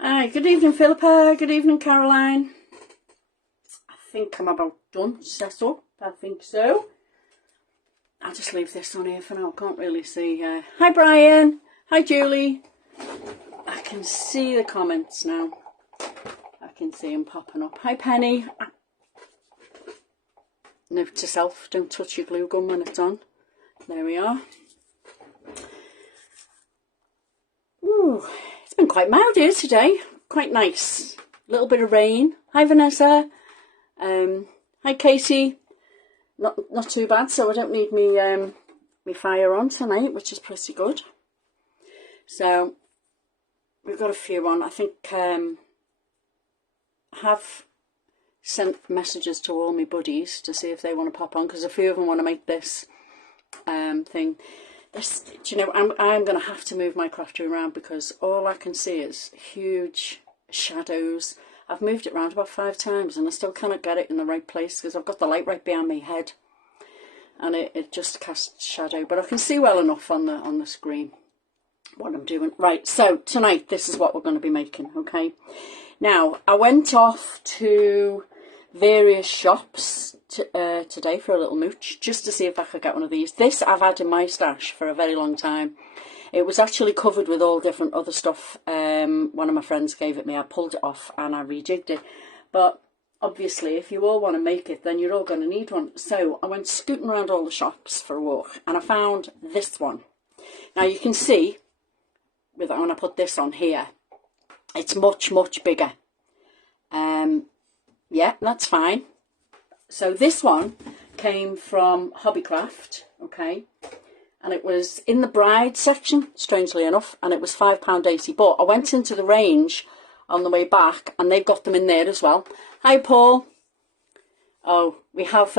Hi, good evening Philippa, good evening Caroline. I think I'm about done set up, I think so. I'll just leave this on here for now, I can't really see. Hi Brian, hi Julie. I can see the comments now. I can see them popping up. Hi Penny. Note to self, don't touch your glue gun when it's on. There we are. Ooh, it's been quite mild here today. Quite nice. A little bit of rain. Hi Vanessa. Hi Katie. Not too bad, so I don't need me fire on tonight, which is pretty good. So we've got a few on. I think I have sent messages to all my buddies to see if they want to pop on, because a few of them want to make this thing. This, do you know, I'm going to have to move my crafter around because all I can see is huge shadows. I've moved it around about 5 times and I still cannot get it in the right place because I've got the light right behind my head and it just casts shadow, but I can see well enough on the screen what I'm doing. Right, so tonight this is what we're going to be making, okay? Now, I went off to various shops today for a little mooch, just to see if I could get one of these. This I've had in my stash for a very long time. It was actually covered with all different other stuff. One of my friends gave it me. I pulled it off and I rejigged it. But obviously, if you all want to make it, then you're all going to need one. So I went scooting around all the shops for a walk and I found this one. Now you can see, when I put this on here, it's much, much bigger. Yeah, that's fine. So this one came from Hobbycraft, okay, and it was in the bride section, strangely enough, and it was £5.80. But I went into the range on the way back, and they've got them in there as well. Hi, Paul. Oh, we have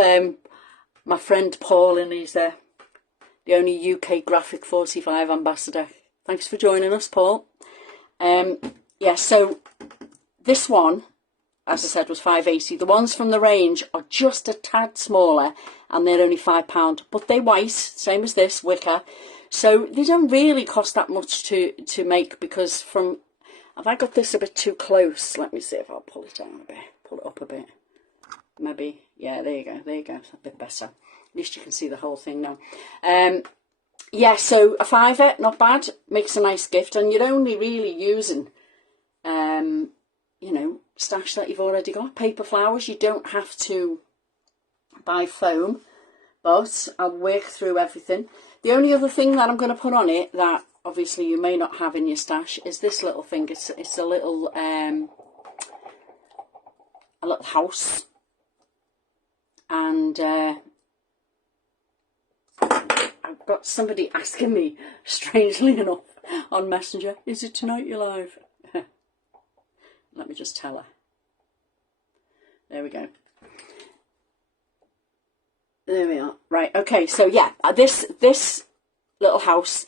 my friend Paul, and he's the only UK Graphic 45 ambassador. Thanks for joining us, Paul. Yeah, so this one, as I said, was £5.80. The ones from the range are just a tad smaller and they're only £5, but they're white, same as this, wicker. So they don't really cost that much to make, because from, have I got this a bit too close? Let me see if I'll pull it down a bit, pull it up a bit. Maybe, yeah, there you go, it's a bit better. At least you can see the whole thing now. Yeah, so a £5, not bad, makes a nice gift, and you're only really using, you know, stash that you've already got. Paper flowers, you don't have to buy foam, but I'll work through everything. The only other thing that I'm going to put on it that obviously you may not have in your stash is this little thing. It's a little house, and I've got somebody asking me, strangely enough, on Messenger, is it tonight you're live? Let me just tell her. There we go. There we are. Right, okay, so yeah, this little house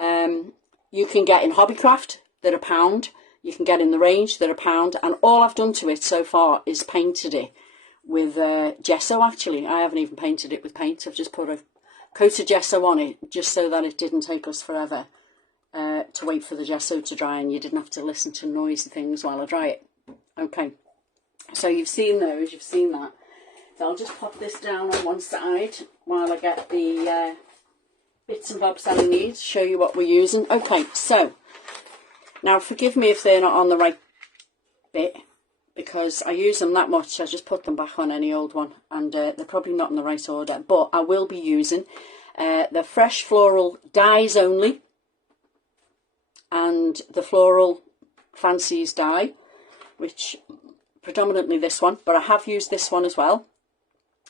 you can get in Hobbycraft, they're £1. You can get in the range, they're £1. And all I've done to it so far is painted it with gesso, actually. I haven't even painted it with paint. I've just put a coat of gesso on it, just so that it didn't take us forever to wait for the gesso to dry and you didn't have to listen to noisy things while I dry it. Okay, so you've seen those, you've seen that. So I'll just pop this down on one side while I get the bits and bobs that I need to show you what we're using. Okay, so now forgive me if they're not on the right bit, because I use them that much, I just put them back on any old one, and they're probably not in the right order, but I will be using the Fresh Floral Dies Only and the Floral Fancies die, which predominantly this one, but I have used this one as well.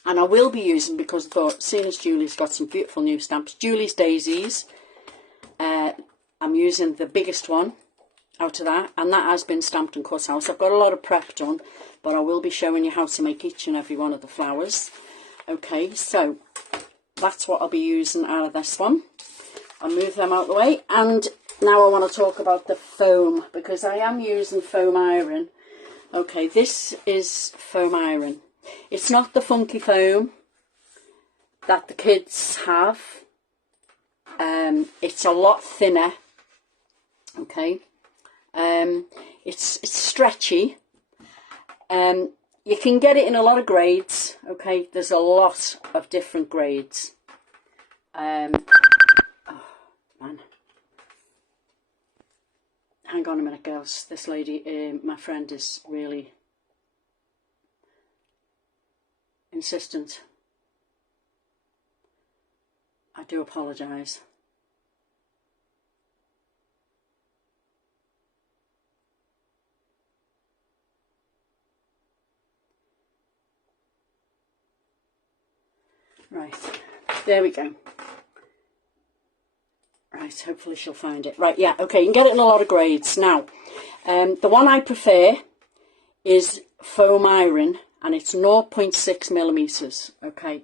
And I will be using, because I thought, seeing as Julie's got some beautiful new stamps, Julie's Daisies, I'm using the biggest one out of that, and that has been stamped and cut out. So I've got a lot of prep done, but I will be showing you how to make each and every one of the flowers. Okay, so that's what I'll be using out of this one. I'll move them out of the way, and now I want to talk about the foam, because I am using foam iron. Okay, this is foam iron. It's not the funky foam that the kids have. It's a lot thinner. Okay. It's stretchy. You can get it in a lot of grades, okay? There's a lot of different grades. Oh, man. Hang on a minute, girls. This lady, my friend, is really insistent. I do apologise. Right, there we go. Right, hopefully she'll find it. Right, yeah, okay, you can get it in a lot of grades. Now, the one I prefer is foam iron, and it's 0.6 millimeters, okay?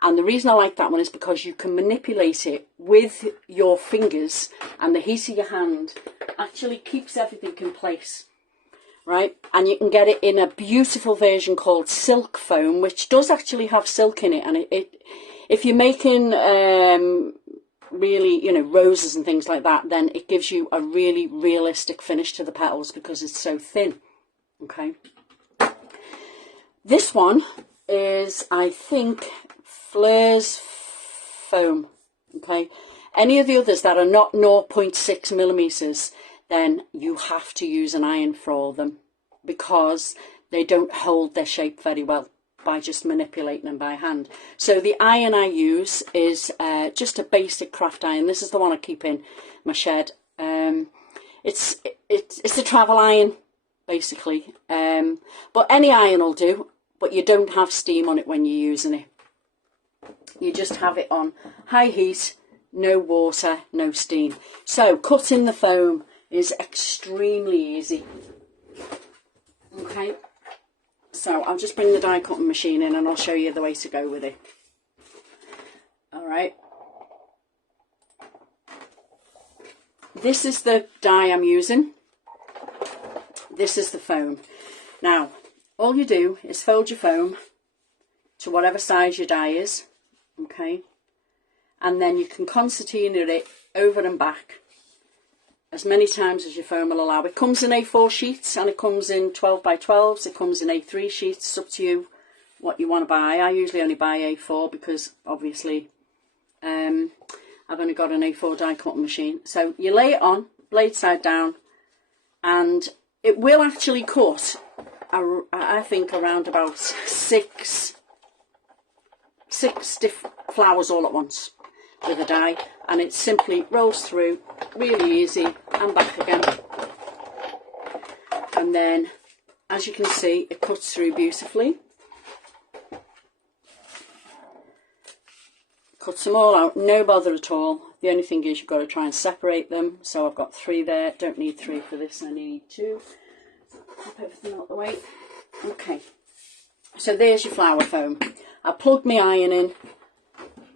And the reason I like that one is because you can manipulate it with your fingers, and the heat of your hand actually keeps everything in place, right? And you can get it in a beautiful version called silk foam, which does actually have silk in it. And if you're making really, you know, roses and things like that, then it gives you a really realistic finish to the petals because it's so thin, okay? This one is, I think, Fleur's foam, okay? Any of the others that are not 0.6 millimeters, then you have to use an iron for them because they don't hold their shape very well by just manipulating them by hand. So the iron I use is just a basic craft iron. This is the one I keep in my shed. It's a travel iron, basically. But any iron will do, but you don't have steam on it when you're using it. You just have it on high heat, no water, no steam. So cutting the foam is extremely easy. Okay, so I'll just bring the die cutting machine in and I'll show you the way to go with it. All right. This is the die I'm using. This is the foam. Now, all you do is fold your foam to whatever size your die is, okay? And then you can concertina it over and back as many times as your foam will allow. It comes in A4 sheets and it comes in 12 by 12s. It comes in A3 sheets. It's up to you what you want to buy. I usually only buy A4 because obviously I've only got an A4 die cutting machine. So you lay it on, blade side down, and it will actually cut, I think, around about six flowers all at once with a die, and it simply rolls through really easy and back again. And then, as you can see, it cuts through beautifully. Cuts them all out, no bother at all. The only thing is you've got to try and separate them. So I've got 3 there. Don't need 3 for this, I need 2. Pop everything out the way. Okay, so there's your flower foam. I plugged my iron in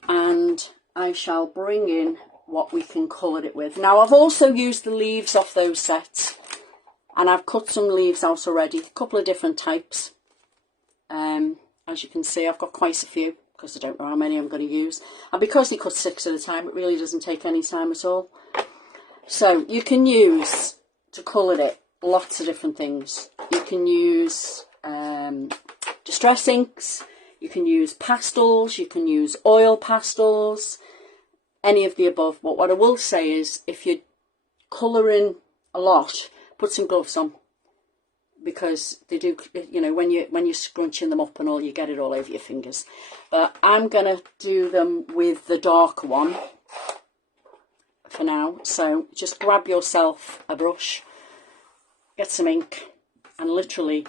and I shall bring in what we can colour it with. Now, I've also used the leaves off those sets and I've cut some leaves out already, a couple of different types. As you can see, I've got quite a few because I don't know how many I'm going to use. And because you cut 6 at a time, it really doesn't take any time at all. So you can use, to colour it, lots of different things. You can use distress inks, you can use pastels, you can use oil pastels, any of the above. But what I will say is, if you're colouring a lot, put some gloves on, because they do, you know, when you're scrunching them up and all, you get it all over your fingers. But I'm gonna do them with the darker one for now. So just grab yourself a brush, get some ink, and literally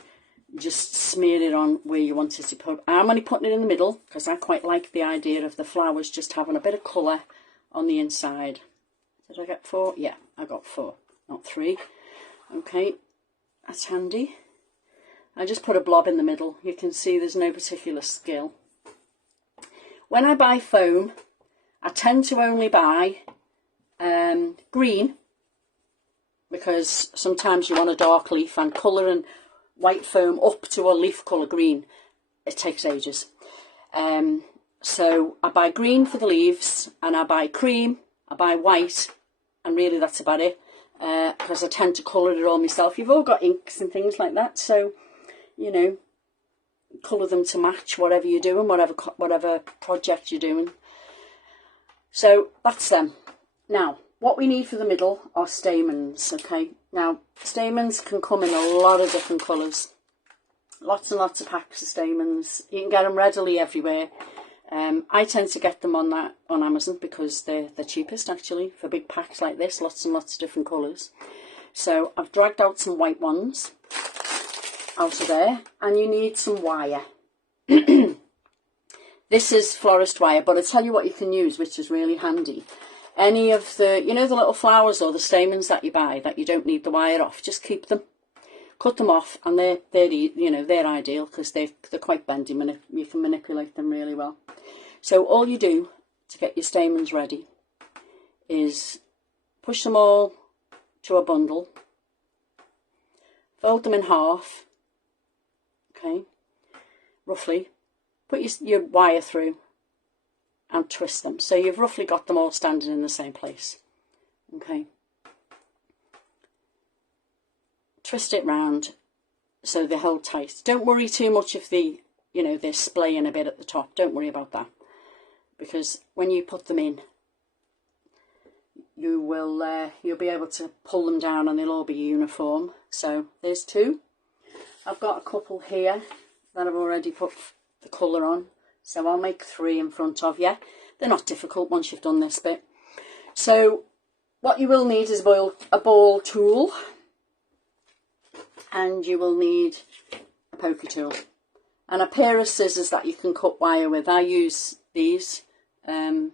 just smear it on where you want it to put. I'm only putting it in the middle because I quite like the idea of the flowers just having a bit of colour on the inside. Did I get 4? Yeah, I got 4, not 3. Okay, that's handy. I just put a blob in the middle. You can see there's no particular skill. When I buy foam, I tend to only buy green, because sometimes you want a dark leaf, and colouring white foam up to a leaf colour green, it takes ages. So I buy green for the leaves, and I buy cream, I buy white, and really that's about it. because I tend to colour it all myself. You've all got inks and things like that, so, you know, colour them to match whatever you're doing, whatever project you're doing. So that's them. Now, what we need for the middle are stamens, okay? Now, stamens can come in a lot of different colours. Lots and lots of packs of stamens. You can get them readily everywhere. I tend to get them on Amazon because they're the cheapest, actually, for big packs like this. Lots and lots of different colours. So I've dragged out some white ones out of there, and you need some wire. This is florist wire, but I'll tell you what you can use, which is really handy. Any of the, you know, the little flowers or the stamens that you buy that you don't need the wire off, just keep them. Cut them off, and they're you know, they're ideal because they're quite bendy. You can manipulate them really well. So all you do to get your stamens ready is push them all to a bundle, fold them in half, okay, roughly. Put your wire through and twist them. So you've roughly got them all standing in the same place. Okay. Twist it round so they hold tight. Don't worry too much if they're splaying a bit at the top. Don't worry about that. Because when you put them in, you'll be able to pull them down and they'll all be uniform. So there's two. I've got a couple here that I've already put the colour on, so I'll make 3 in front of you. They're not difficult once you've done this bit. So what you will need is a ball tool, and you will need a pokey tool and a pair of scissors that you can cut wire with. I use these Dawn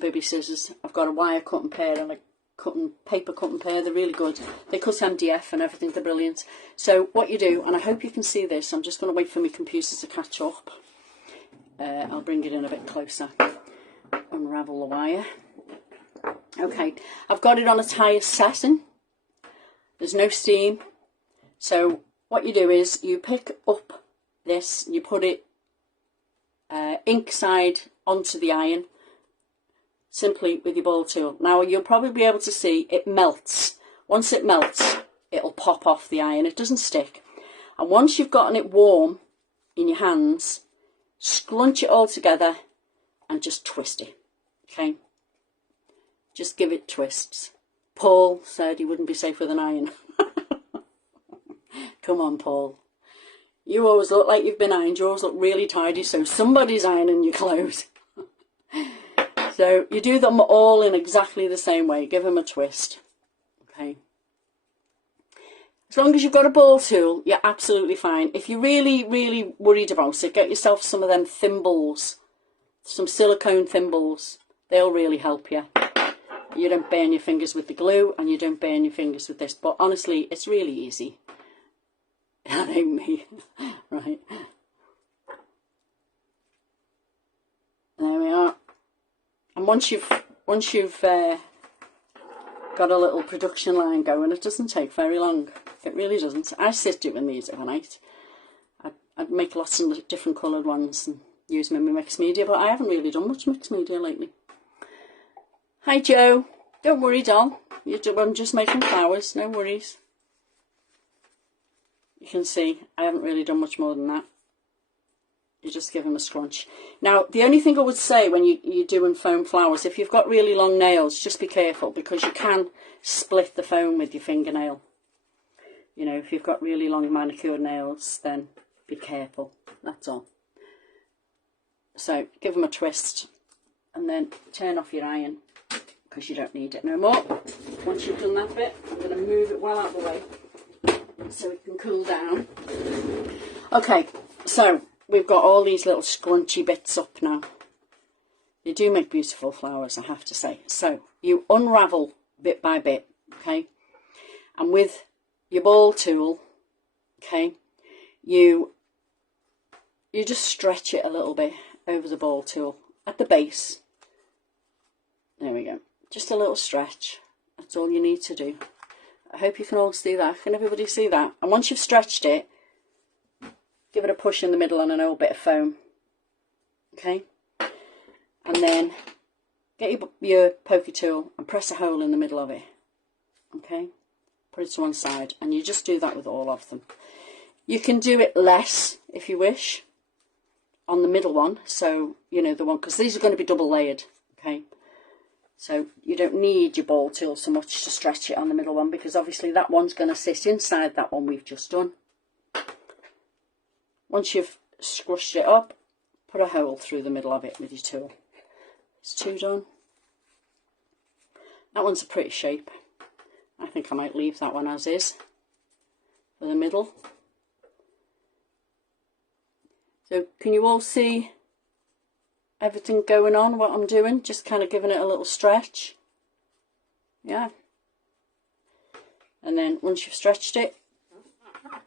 Bibby scissors. I've got a wire cutting pair and a paper cutting pair. They're really good. They cut MDF and everything. They're brilliant. So what you do, and I hope you can see this, I'm just going to wait for my computer to catch up. I'll bring it in a bit closer. Unravel the wire. Okay, I've got it on a tire setting. There's no steam. So what you do is you pick up this, you put it ink side onto the iron, simply with your ball tool. Now you'll probably be able to see it melts. Once it melts, it'll pop off the iron. It doesn't stick. And once you've gotten it warm in your hands, scrunch it all together and just twist it. Okay? Just give it twists. Paul said he wouldn't be safe with an iron. Come on, Paul. You always look like you've been ironed. You always look really tidy, so somebody's ironing your clothes. So you do them all in exactly the same way. Give them a twist. Okay. As long as you've got a ball tool, you're absolutely fine. If you're really, really worried about it, get yourself some of them thimbles. Some silicone thimbles. They'll really help you. You don't burn your fingers with the glue, and you don't burn your fingers with this. But honestly, it's really easy. That ain't me. Right. There we are. And once you've got a little production line going, it doesn't take very long. It really doesn't. I sit doing these overnight. I'd make lots of different coloured ones and use them in my mixed media, but I haven't really done much mixed media lately. Hi Joe. Don't worry, doll. I'm just making flowers. No worries. You can see I haven't really done much more than that. You just give them a scrunch. Now, the only thing I would say when you're doing foam flowers, if you've got really long nails, just be careful because you can split the foam with your fingernail. You know, if you've got really long manicured nails, then be careful. That's all. So, give them a twist and then turn off your iron because you don't need it no more. Once you've done that bit, I'm going to move it well out of the way so it can cool down. Okay, so we've got all these little scrunchy bits up now. They do make beautiful flowers, I have to say. So you unravel bit by bit, okay? And with your ball tool, okay, you just stretch it a little bit over the ball tool at the base. There we go. Just a little stretch. That's all you need to do. I hope you can all see that. Can everybody see that? And once you've stretched it, give it a push in the middle on an old bit of foam. Okay? And then get your pokey tool and press a hole in the middle of it. Okay, put it to one side, and you just do that with all of them. You can do it less if you wish on the middle one, so you know the one, because these are going to be double layered. Okay, so you don't need your ball tool so much to stretch it on the middle one, because obviously that one's going to sit inside that one we've just done. Once you've squished it up, put a hole through the middle of it with your tool. It's two done. That one's a pretty shape. I think I might leave that one as is for the middle. So can you all see everything going on, what I'm doing? Just kind of giving it a little stretch. Yeah. And then once you've stretched it,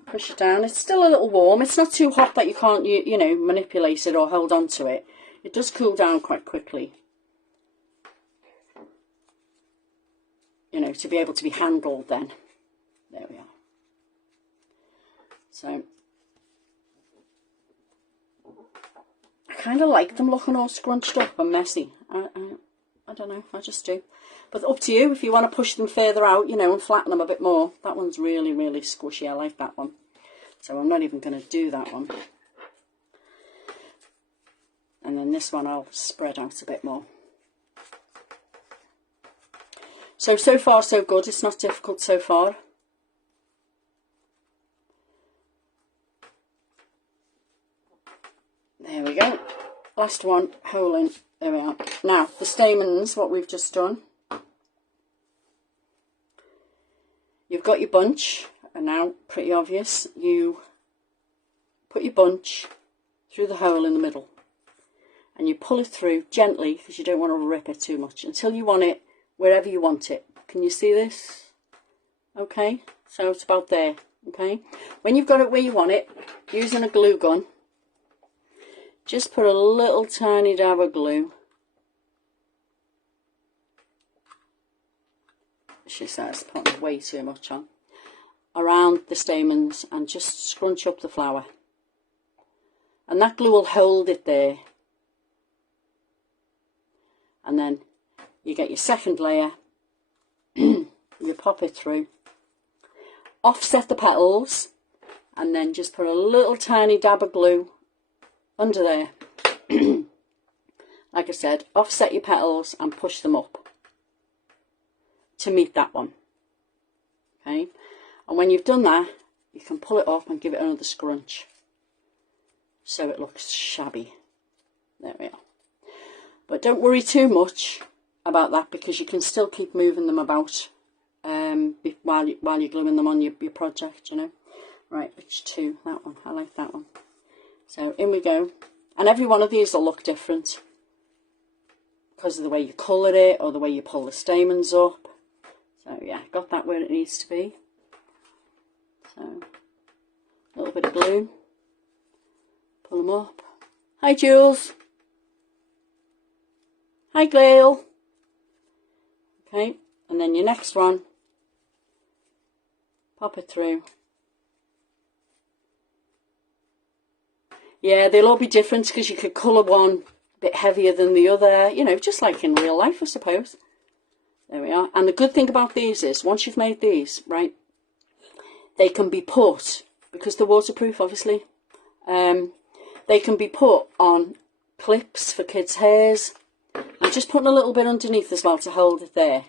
push it down. It's still a little warm. It's not too hot that you can't, you know, manipulate it or hold on to it. It does cool down quite quickly. You know, to be able to be handled then. There we are. So, I kind of like them looking all scrunched up and messy. I don't know, I just do. But up to you, if you want to push them further out, you know, and flatten them a bit more. That one's really, really squishy. I like that one. So I'm not even going to do that one. And then this one I'll spread out a bit more. So far so good. It's not difficult so far. There we go. Last one, hole in. There we are. Now, the stamens, what we've just done. You've got your bunch, and now, pretty obvious, you put your bunch through the hole in the middle. And you pull it through gently, because you don't want to rip it too much, until you want it wherever you want it. Can you see this? Okay, so it's about there. Okay, when you've got it where you want it, using a glue gun, just put a little tiny dab of glue. She says putting way too much on. Around the stamens, and just scrunch up the flower. And that glue will hold it there. And then you get your second layer. You pop it through. Offset the petals. And then just put a little tiny dab of glue under there. Like I said, offset your petals and push them up to meet that one. Okay, and when you've done that, you can pull it off and give it another scrunch so it looks shabby. There we are. But don't worry too much about that, because you can still keep moving them about while you're gluing them on your project, you know. Right, which two? That one. I like that one. So in we go. And every one of these will look different because of the way you colour it or the way you pull the stamens up. So yeah, got that where it needs to be. So a little bit of glue. Pull them up. Hi Jules. Hi Glail. Okay, and then your next one, pop it through. Yeah, they'll all be different because you could colour one a bit heavier than the other, you know, just like in real life, I suppose. There we are. And the good thing about these is, once you've made these, right, they can be put, because they're waterproof, obviously, they can be put on clips for kids' hairs. I'm just putting a little bit underneath as well to hold it there,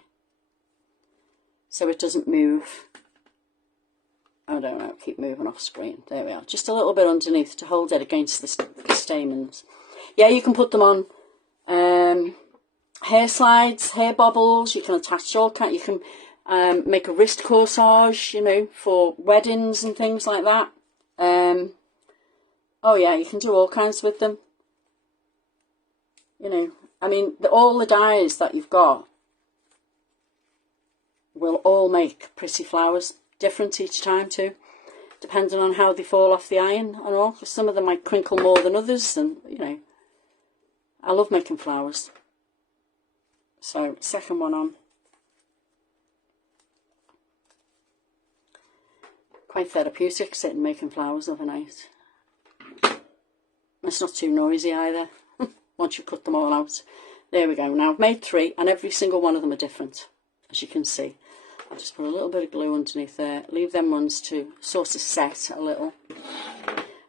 so it doesn't move. I don't know, keep moving off screen. There we are. Just a little bit underneath to hold it against the stamens. Yeah, you can put them on hair slides, hair bobbles. You can attach all kind. You can make a wrist corsage, you know, for weddings and things like that. Oh yeah, you can do all kinds with them. You know, I mean, all the dyes that you've got will all make pretty flowers. Different each time too, depending on how they fall off the iron and all, because some of them might crinkle more than others, and you know, I love making flowers. So second one on, quite therapeutic sitting making flowers overnight. It's not too noisy either once you cut them all out. There we go. Now I've made 3 and every single one of them are different, as you can see. I'll just put a little bit of glue underneath there, leave them ones to sort of set a little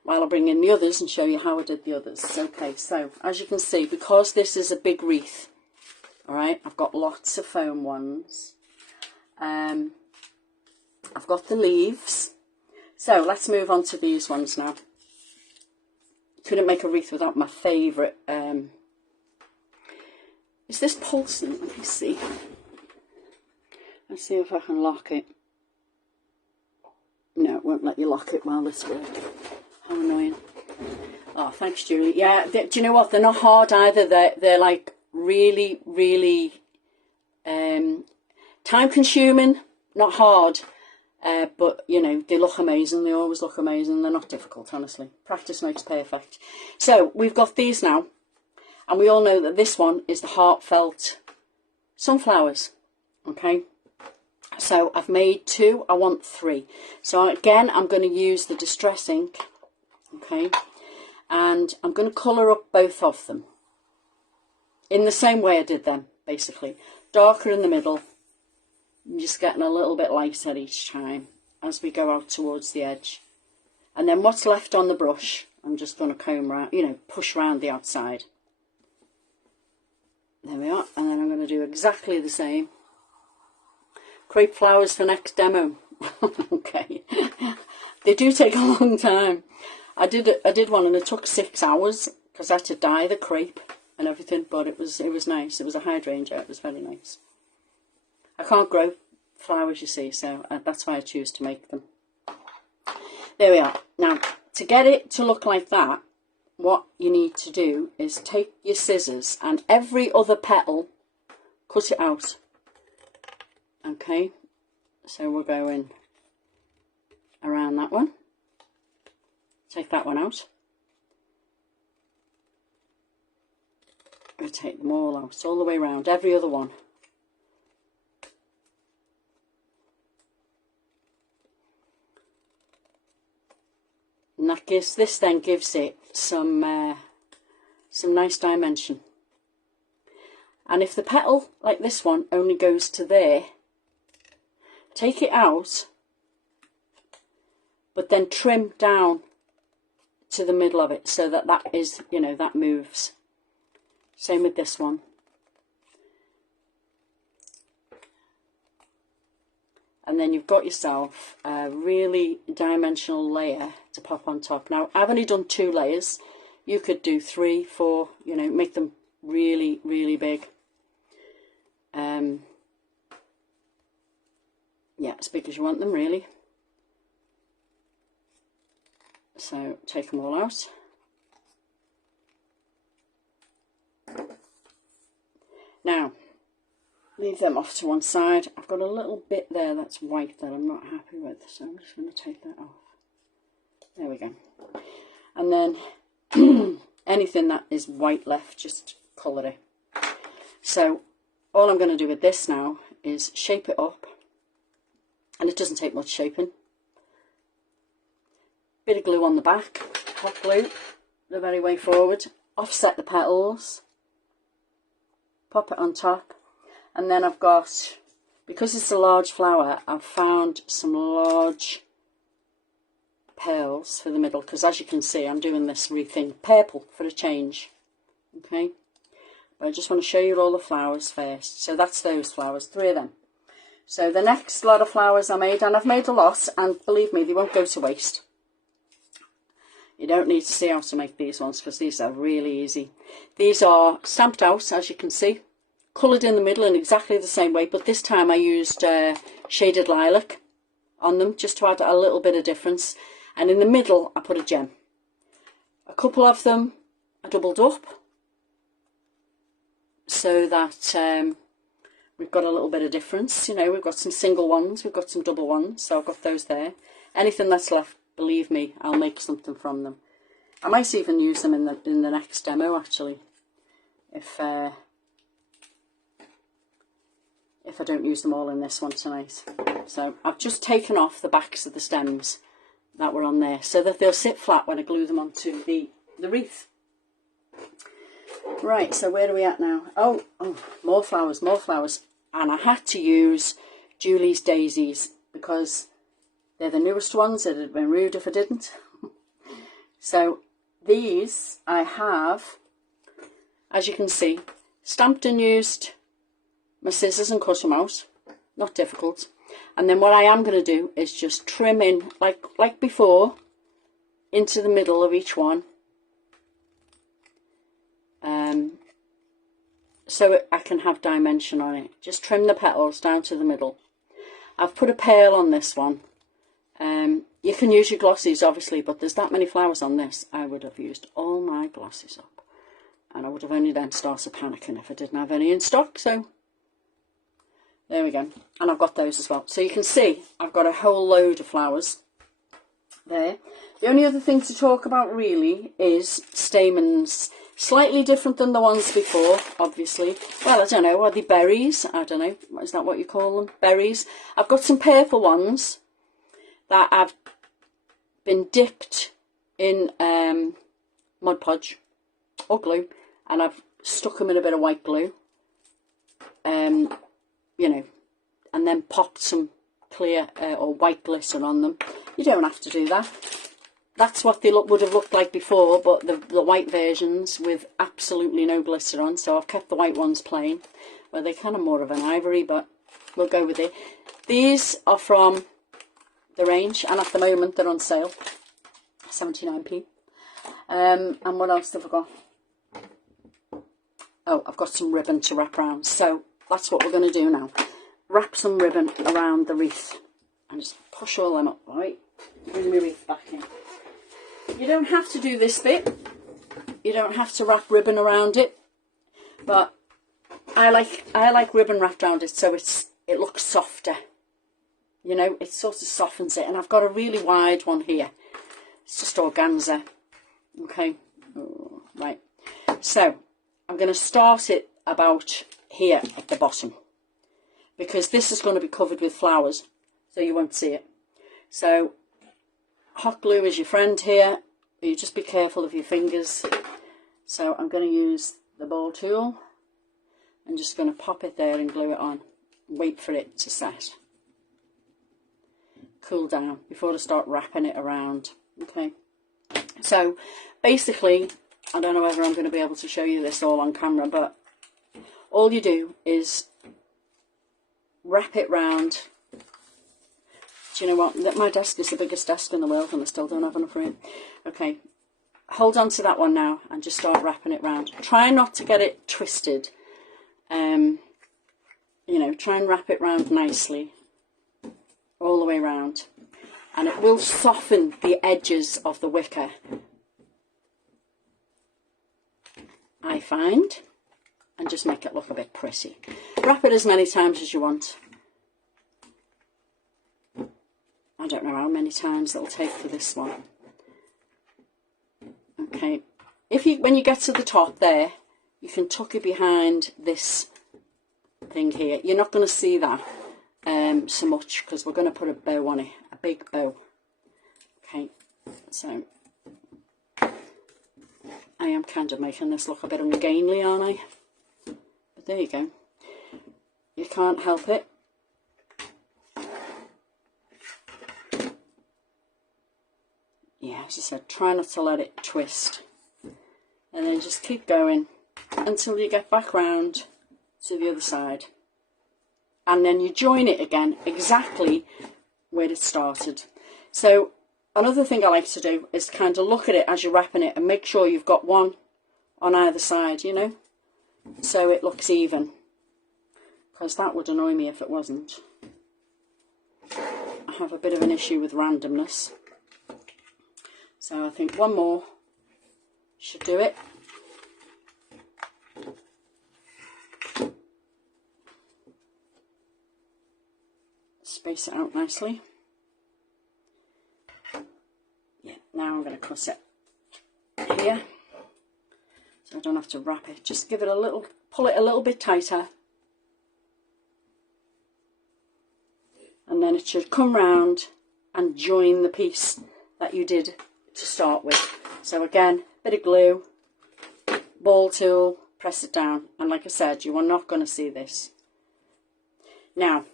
while I bring in the others and show you how I did the others. Okay, so as you can see, because this is a big wreath, all right, I've got lots of foam ones. I've got the leaves. So let's move on to these ones now. Couldn't make a wreath without my favourite. Is this Paulson? Let me see. Let's see if I can lock it. No, it won't let you lock it while this works. How annoying. Oh, thanks, Julie. Yeah, do you know what? They're not hard either. They're like really, really time consuming, not hard. But, you know, they look amazing. They always look amazing. They're not difficult, honestly. Practice makes perfect. So, we've got these now. And we all know that this one is the Heartfelt Sunflowers. Okay? So, I've made 2. I want 3. So, again, I'm going to use the Distress ink. Okay? And I'm going to colour up both of them. In the same way I did them, basically. Darker in the middle. I'm just getting a little bit lighter each time as we go out towards the edge. And then what's left on the brush, I'm just going to comb around, you know, push around the outside. There we are. And then I'm going to do exactly the same. Crepe flowers for next demo. Okay. They do take a long time. I did one and it took 6 hours because I had to dye the crepe and everything, but it was nice. It was a hydrangea. It was very nice. I can't grow flowers, you see, so that's why I choose to make them. There we are. Now, to get it to look like that, what you need to do is take your scissors and every other petal, cut it out. Okay, so we're going around that one. Take that one out. We'll take them all out, all the way around, every other one. And that gives, this then gives it some nice dimension. And if the petal, like this one, only goes to there, take it out, but then trim down to the middle of it so that that is, you know, that moves. Same with this one. And then you've got yourself a really dimensional layer to pop on top. Now, I've only done 2 layers. You could do 3, 4, you know, make them really, really big. Yeah, as big as you want them, really. So, take them all out. Now, leave them off to one side. I've got a little bit there that's white that I'm not happy with, so I'm just going to take that off. There we go. And then anything that is white left, just colour it. So all I'm going to do with this now is shape it up, and it doesn't take much shaping. Bit of glue on the back, hot glue, the very way forward. Offset the petals, pop it on top. And then I've got, because it's a large flower, I've found some large pearls for the middle, because as you can see, I'm doing this wreathing purple for a change. Okay, but I just want to show you all the flowers first. So that's those flowers, 3 of them. So the next lot of flowers I made, and I've made a lot, and believe me, they won't go to waste. You don't need to see how to make these ones, because these are really easy. These are stamped out, as you can see. Coloured in the middle in exactly the same way, but this time I used shaded lilac on them just to add a little bit of difference. And in the middle I put a gem. A couple of them I doubled up so that we've got a little bit of difference. You know, we've got some single ones, we've got some double ones, so I've got those there. Anything that's left, believe me, I'll make something from them. I might even use them in the next demo, actually, if I don't use them all in this one tonight. So I've just taken off the backs of the stems that were on there so that they'll sit flat when I glue them onto the wreath. Right, so where are we at now? Oh, more flowers, more flowers. And I had to use Julie's Daisies, because they're the newest ones. It'd have been rude if I didn't. So these I have, as you can see, stamped and used my scissors and cut them out. Not difficult. And then what I am going to do is just trim in, like before, into the middle of each one. So I can have dimension on it. Just trim the petals down to the middle. I've put a pearl on this one. You can use your glossies, obviously, but there's that many flowers on this. I would have used all my glossies up. And I would have only then started panicking if I didn't have any in stock. So there we go. And I've got those as well. So you can see I've got a whole load of flowers there. The only other thing to talk about really is stamens. Slightly different than the ones before, obviously. Well, I don't know, are they berries? I don't know. Is that what you call them? Berries. I've got some purple ones that I've been dipped in Mod Podge or glue, and I've stuck them in a bit of white glue, you know, and then popped some clear or white glitter on them. You don't have to do that. That's what they would have looked like before, but the white versions with absolutely no glitter on. So I've kept the white ones plain. Well, they're kind of more of an ivory, but we'll go with it. These are from the range, and at the moment they're on sale, 79p. And what else have I got? Oh, I've got some ribbon to wrap around. So that's what we're going to do now. Wrap some ribbon around the wreath and just push all them up, right? Bring my wreath back in. You don't have to do this bit. You don't have to wrap ribbon around it, but I like ribbon wrapped around it so it looks softer. You know, it sort of softens it. And I've got a really wide one here. It's just organza. Okay, right. So I'm going to start it about here at the bottom, because this is going to be covered with flowers, so you won't see it. So hot glue is your friend here. You just be careful of your fingers. So I'm going to use the ball tool. I'm just going to pop it there and glue it on. Wait for it to set. Cool down before I start wrapping it around. Okay. So basically, I don't know whether I'm going to be able to show you this all on camera, but all you do is wrap it round. Do you know what? My desk is the biggest desk in the world and I still don't have enough room. Okay, hold on to that one now and just start wrapping it round. Try not to get it twisted. You know, try and wrap it round nicely all the way round, and it will soften the edges of the wicker, I find, and just make it look a bit pretty. Wrap it as many times as you want. I don't know how many times it'll take for this one. Okay, when you get to the top there, you can tuck it behind this thing here. You're not going to see that so much because we're going to put a bow on it, a big bow. Okay, so I am kind of making this look a bit ungainly, aren't I? But there you go. You can't help it. Yeah, as I said, try not to let it twist. And then just keep going until you get back round to the other side. And then you join it again exactly where it started. So another thing I like to do is kind of look at it as you're wrapping it and make sure you've got one on either side, you know, so it looks even. Because that would annoy me if it wasn't. I have a bit of an issue with randomness. So I think one more should do it. Space it out nicely. Yeah, now I'm going to cut it here. So I don't have to wrap it. Just give it a little, pull it a little bit tighter. And then it should come round and join the piece that you did to start with. So again, bit of glue, ball tool, press it down, and like I said, you are not going to see this. Now,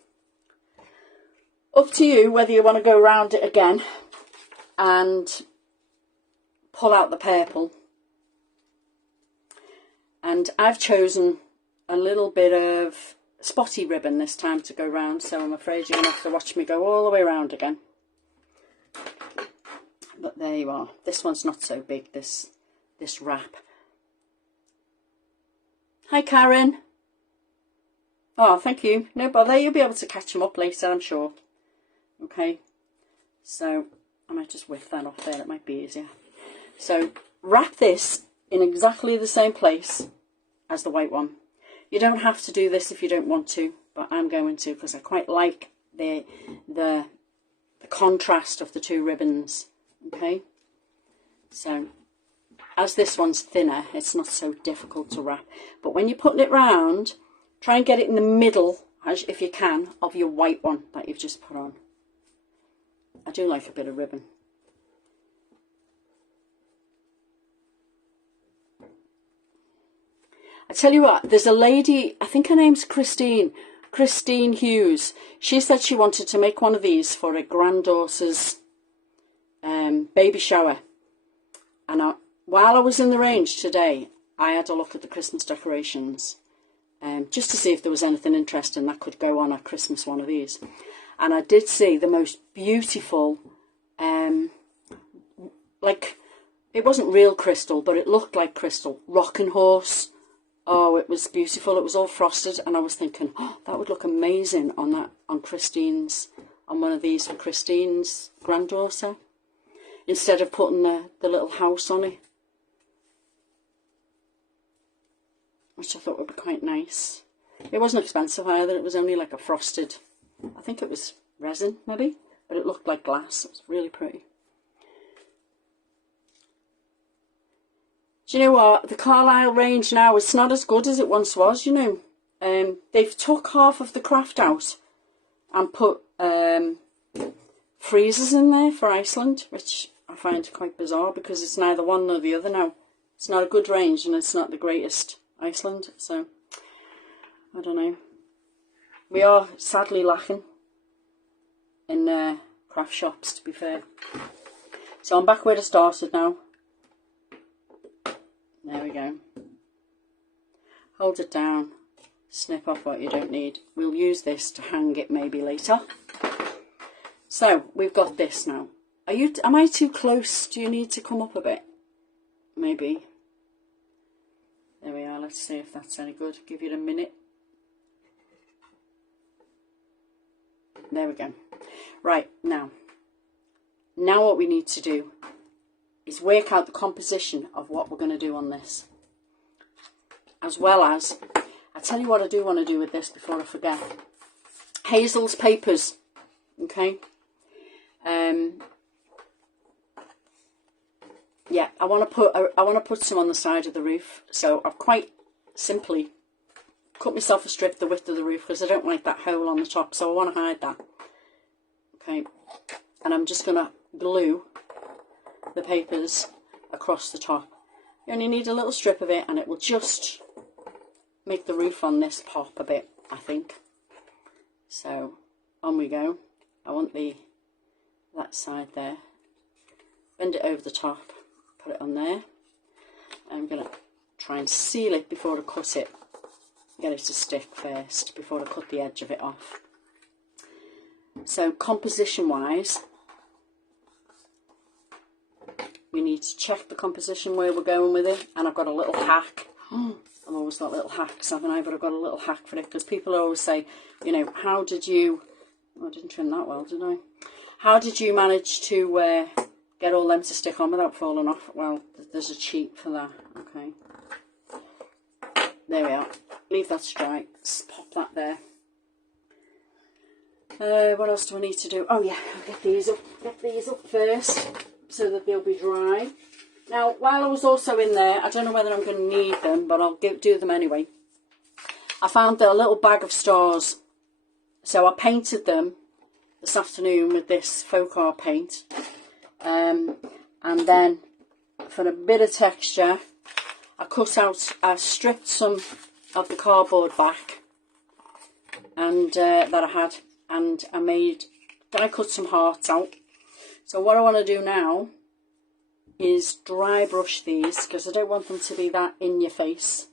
Up to you whether you want to go around it again and pull out the purple. And I've chosen a little bit of spotty ribbon this time to go round, so I'm afraid you're going to have to watch me go all the way around again. But there you are. This one's not so big, this wrap. Hi Karen. Oh, thank you. No bother, you'll be able to catch them up later, I'm sure. Okay, so I might just whip that off there, it might be easier. So wrap this in exactly the same place as the white one. You don't have to do this if you don't want to, but I'm going to because I quite like the contrast of the two ribbons. Okay, so as this one's thinner, it's not so difficult to wrap. But when you're putting it round, try and get it in the middle, as if you can, of your white one that you've just put on. I do like a bit of ribbon. I tell you what, there's a lady, I think her name's Christine Hughes. She said she wanted to make one of these for her granddaughter's baby shower. And while I was in the range today, I had a look at the Christmas decorations just to see if there was anything interesting that could go on a Christmas one of these. And I did see the most beautiful, like, it wasn't real crystal, but it looked like crystal, rocking horse. Oh, it was beautiful. It was all frosted, and I was thinking, oh, that would look amazing on Christine's, on one of these for Christine's granddaughter, instead of putting the little house on it, which I thought would be quite nice. It wasn't expensive either. It was only like a frosted, I think it was resin maybe, but it looked like glass. It was really pretty. Do you know what? The Carlisle range now, it's not as good as it once was, you know. They've took half of the craft out and put freezers in there for Iceland, which I find quite bizarre because it's neither one nor the other now. It's not a good range and it's not the greatest Iceland, so I don't know. We are sadly lacking in craft shops, to be fair. So I'm back where I started now. There we go. Hold it down, snip off what you don't need. We'll use this to hang it maybe later. So we've got this now. Am I too close? Do you need to come up a bit? Maybe. There we are. Let's see if that's any good. Give it a minute. There we go. Right, now what we need to do is work out the composition of what we're going to do on this. As well as, I tell you what I do want to do with this before I forget. Hazel's papers, okay? Yeah, I want to put some on the side of the roof. So I've quite simply cut myself a strip the width of the roof because I don't like that hole on the top, so I want to hide that. Okay, and I'm just going to glue the papers across the top. You only need a little strip of it and it will just make the roof on this pop a bit, I think. So on we go. I want that side there. Bend it over the top, put it on there. I'm going to try and seal it before I cut it. Get it to stick first before I cut the edge of it off. So composition wise, we need to check the composition where we're going with it, and I've got a little hack. I've always got little hacks, haven't I? But I've got a little hack for it because people always say, you know, how did you... Oh, I didn't trim that well, did I? How did you manage to get all them to stick on without falling off? Well, there's a cheat for that. Okay. There we are. Leave that to dry. Just pop that there. What else do I need to do? Oh yeah, I'll get these up first so that they'll be dry. Now, while I was also in there, I don't know whether I'm going to need them, but I'll do them anyway. I found a little bag of stars. So I painted them this afternoon with this faux car paint. And then for a bit of texture, I stripped some of the cardboard back and that I had, and I made die cut some hearts out. So what I want to do now is dry brush these, because I don't want them to be that in your face.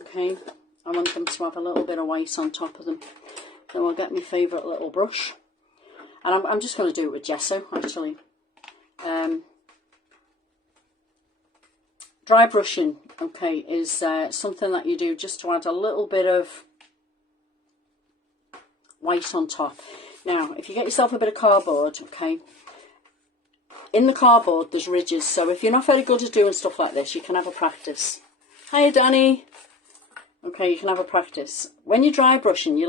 Okay, I want them to have a little bit of white on top of them. Then I'll get my favourite little brush, and I'm just going to do it with gesso actually. Dry brushing, okay, is something that you do just to add a little bit of white on top. Now, if you get yourself a bit of cardboard, okay, in the cardboard there's ridges, so if you're not very good at doing stuff like this, you can have a practice. Hiya, Danny. Okay, you can have a practice. When you're dry brushing, you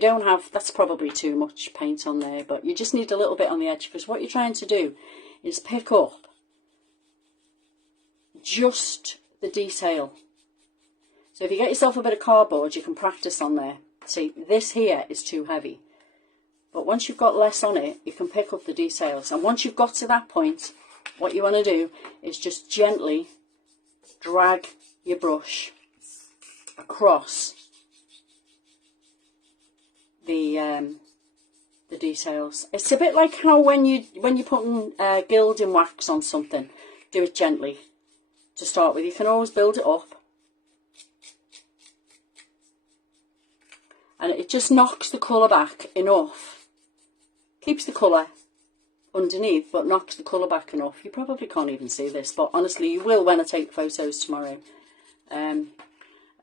don't have, that's probably too much paint on there, but you just need a little bit on the edge, because what you're trying to do is pick up just the detail. So if you get yourself a bit of cardboard, you can practice on there. See, this here is too heavy, but once you've got less on it, you can pick up the details. And once you've got to that point, what you want to do is just gently drag your brush across the details. It's a bit like how when you're putting gilding wax on something, do it gently to start with. You can always build it up, and it just knocks the colour back enough, keeps the colour underneath but knocks the colour back enough. You probably can't even see this, but honestly you will when I take photos tomorrow.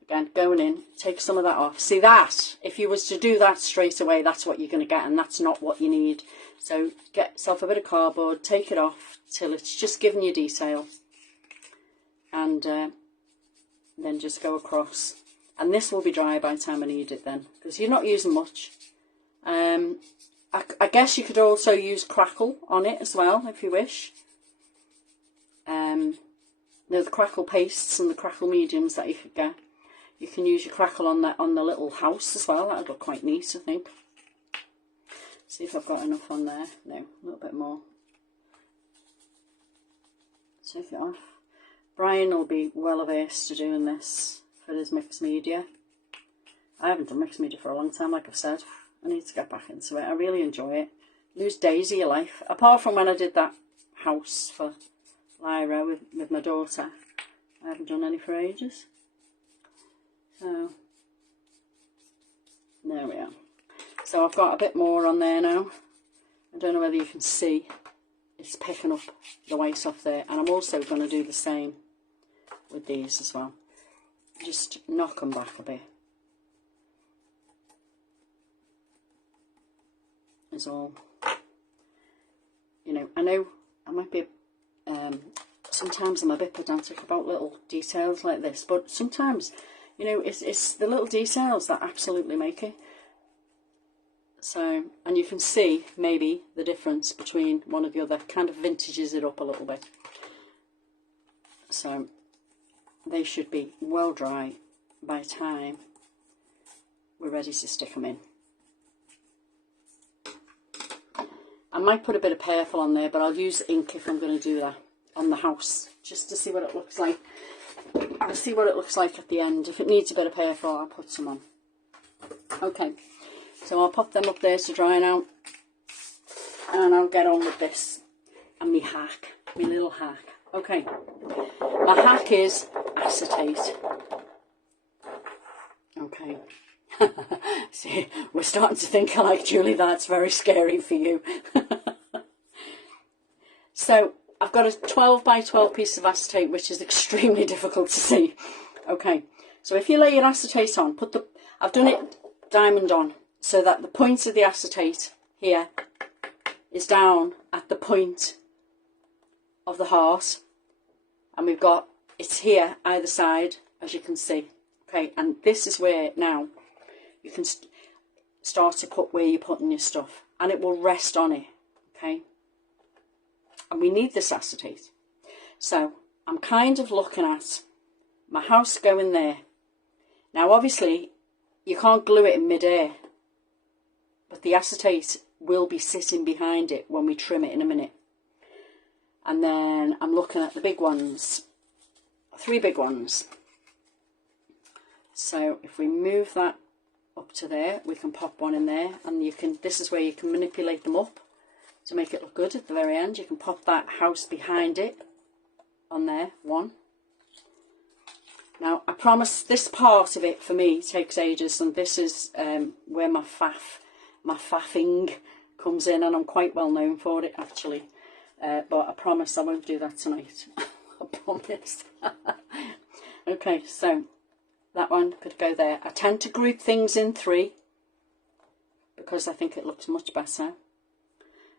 Again, going in, take some of that off. See that? If you was to do that straight away, that's what you're going to get, and that's not what you need. So get yourself a bit of cardboard, take it off till it's just giving you detail, and then just go across. And this will be dry by the time I need it then, because you're not using much. I guess you could also use crackle on it as well if you wish. The crackle pastes and the crackle mediums that you could get. You can use your crackle on the little house as well. That would look quite neat, I think. See if I've got enough on there. No, a little bit more. Take it off. Brian will be well averse to doing this for his mixed media. I haven't done mixed media for a long time, like I've said. I need to get back into it. I really enjoy it. Lose days of your life. Apart from when I did that house for Lyra with my daughter. I haven't done any for ages. So, there we are. So I've got a bit more on there now. I don't know whether you can see. It's picking up the white off there. And I'm also going to do the same with these as well. Just knock them back a bit. Is all. You know I might be, sometimes I'm a bit pedantic about little details like this, but sometimes, you know, it's the little details that absolutely make it. So, and you can see maybe the difference between one or the other, kind of vintages it up a little bit. So, they should be well dry by the time we're ready to stick them in. I might put a bit of purple on there, but I'll use ink if I'm going to do that on the house, just to see what it looks like. I'll see what it looks like at the end. If it needs a bit of purple, I'll put some on. Okay, so I'll pop them up there to dry now, and I'll get on with this and me hack, my little hack. Okay, my hack is acetate. Okay. See, we're starting to think alike, Julie. That's very scary for you. So I've got a 12 by 12 piece of acetate, which is extremely difficult to see. Okay, so if you lay your acetate on, I've done it diamond on, so that the point of the acetate here is down at the point of the heart, and we've got it's here either side, as you can see. Okay, and this is where now you can start to put where you're putting your stuff, and it will rest on it. Okay, and we need this acetate. So I'm kind of looking at my house going there. Now obviously you can't glue it in mid-air, but the acetate will be sitting behind it when we trim it in a minute. And then I'm looking at the big ones, 3 big ones. So if we move that up to there. We can pop one in there, and you can, this is where you can manipulate them up to make it look good at the very end. You can pop that house behind it on there, one. Now, I promise this part of it for me takes ages, and this is where my faffing comes in, and I'm quite well known for it actually. But I promise I won't do that tonight. I promise. Okay, so that one could go there. I tend to group things in 3 because I think it looks much better.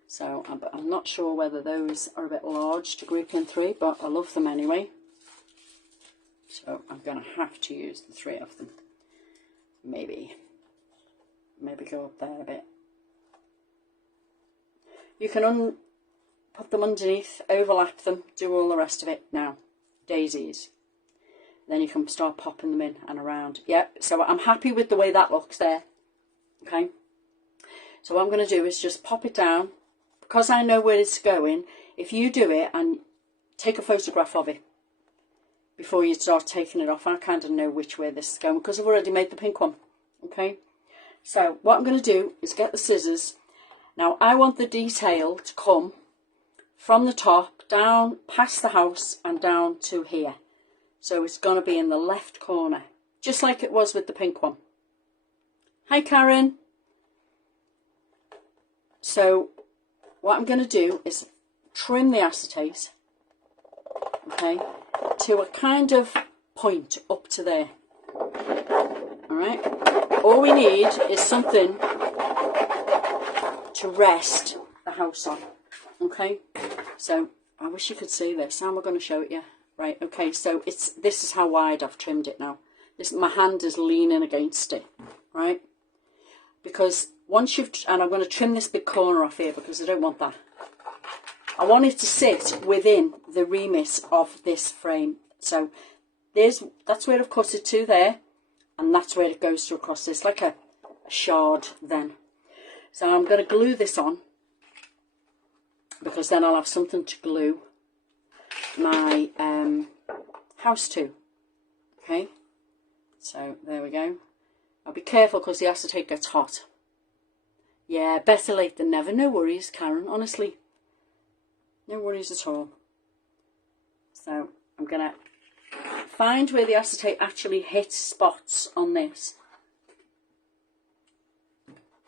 So I'm not sure whether those are a bit large to group in 3, but I love them anyway. So I'm going to have to use the 3 of them. Maybe go up there a bit. You can put them underneath, overlap them, do all the rest of it. Now, daisies. Then you can start popping them in and around. Yep, so I'm happy with the way that looks there. Okay. So what I'm going to do is just pop it down. Because I know where it's going, if you do it and take a photograph of it before you start taking it off, I kind of know which way this is going because I've already made the pink one. Okay. So what I'm going to do is get the scissors. Now I want the detail to come from the top down past the house and down to here. So it's going to be in the left corner, just like it was with the pink one. Hi Karen. So what I'm going to do is trim the acetate, okay, to a kind of point up to there. Alright, all we need is something to rest the house on. Okay, so I wish you could see this. How am I going to show it you? Right, okay, so this is how wide I've trimmed it now. My hand is leaning against it, right? Because once you've, and I'm going to trim this big corner off here because I don't want that. I want it to sit within the remit of this frame. So that's where I've cut it to there, and that's where it goes to across. It's like a shard then. So I'm going to glue this on because then I'll have something to glue my house to. Okay, so there we go. I'll be careful because the acetate gets hot. Yeah, better late than never. No worries, Karen, honestly. No worries at all. So I'm going to find where the acetate actually hits spots on this.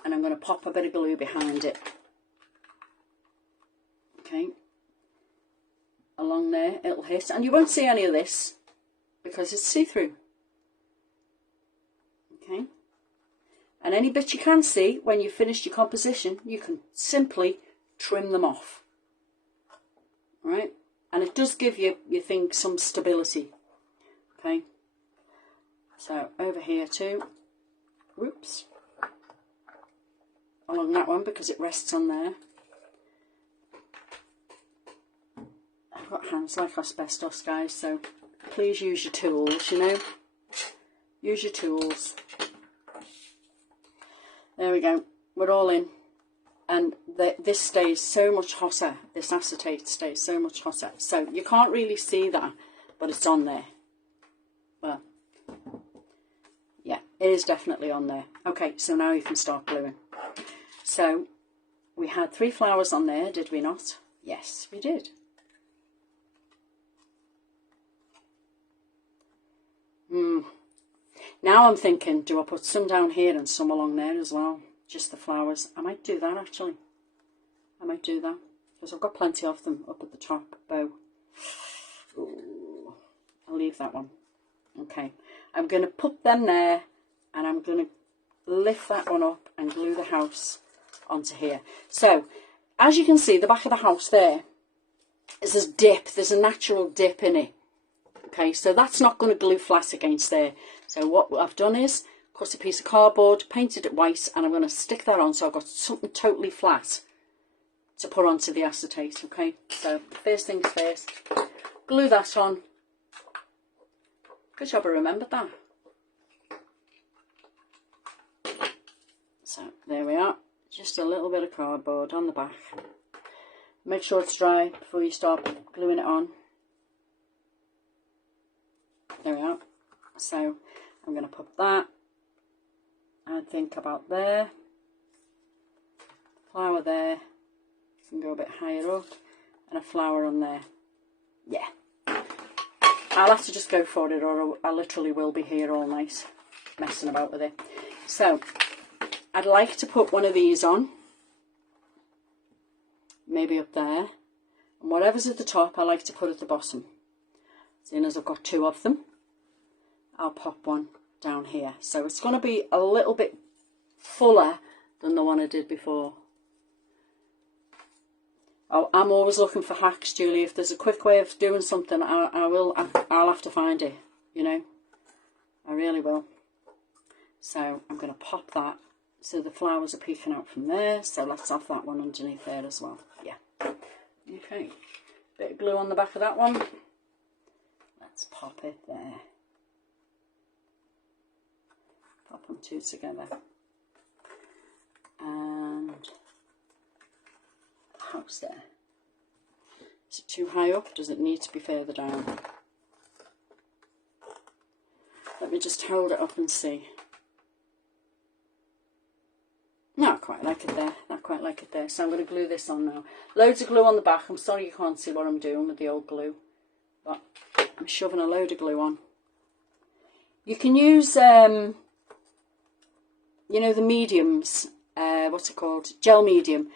And I'm going to pop a bit of glue behind it. Okay. Along there, it'll hit. And you won't see any of this because it's see-through. Okay. And any bits you can see when you've finished your composition, you can simply trim them off. Right? And it does give you thing some stability. Okay. So over here too. Whoops. Along that one because it rests on there. I've got hands like asbestos, guys, so please use your tools, you know. Use your tools. There we go. We're all in. And this stays so much hotter. This acetate stays so much hotter. So you can't really see that, but it's on there. Well, yeah, it is definitely on there. Okay, so now you can start gluing. So we had 3 flowers on there, did we not? Yes, we did. Now I'm thinking, do I put some down here and some along there as well? Just the flowers. I might do that actually. I might do that because I've got plenty of them up at the top bow. Ooh, I'll leave that one. Okay, I'm going to put them there and I'm going to lift that one up and glue the house onto here. So as you can see, the back of the house there is this dip. There's a natural dip in it. Okay, so that's not going to glue flat against there. So what I've done is cut a piece of cardboard, painted it white, and I'm going to stick that on so I've got something totally flat to put onto the acetate. Okay, so first things first, glue that on. Good job I remembered that. So there we are, just a little bit of cardboard on the back. Make sure it's dry before you start gluing it on. There we are. So I'm going to put that I think about there, flower there, can go a bit higher up, and a flower on there. Yeah. I'll have to just go for it, or I literally will be here all night messing about with it. So, I'd like to put one of these on, maybe up there, and whatever's at the top I like to put at the bottom. Seeing as I've got two of them, I'll pop one down here. So it's going to be a little bit fuller than the one I did before. Oh, I'm always looking for hacks, Julie. If there's a quick way of doing something, I'll have to find it, you know. I really will. So I'm going to pop that. So the flowers are peeking out from there. So let's have that one underneath there as well. Yeah. Okay. Bit of glue on the back of that one. Let's pop it there. Pop them two together. And the house there. Is it too high up? Does it need to be further down? Let me just hold it up and see. Not quite like it there. Not quite like it there. So I'm going to glue this on now. Loads of glue on the back. I'm sorry you can't see what I'm doing with the old glue. But I'm shoving a load of glue on. You can use, you know, the mediums. What's it called? Gel medium.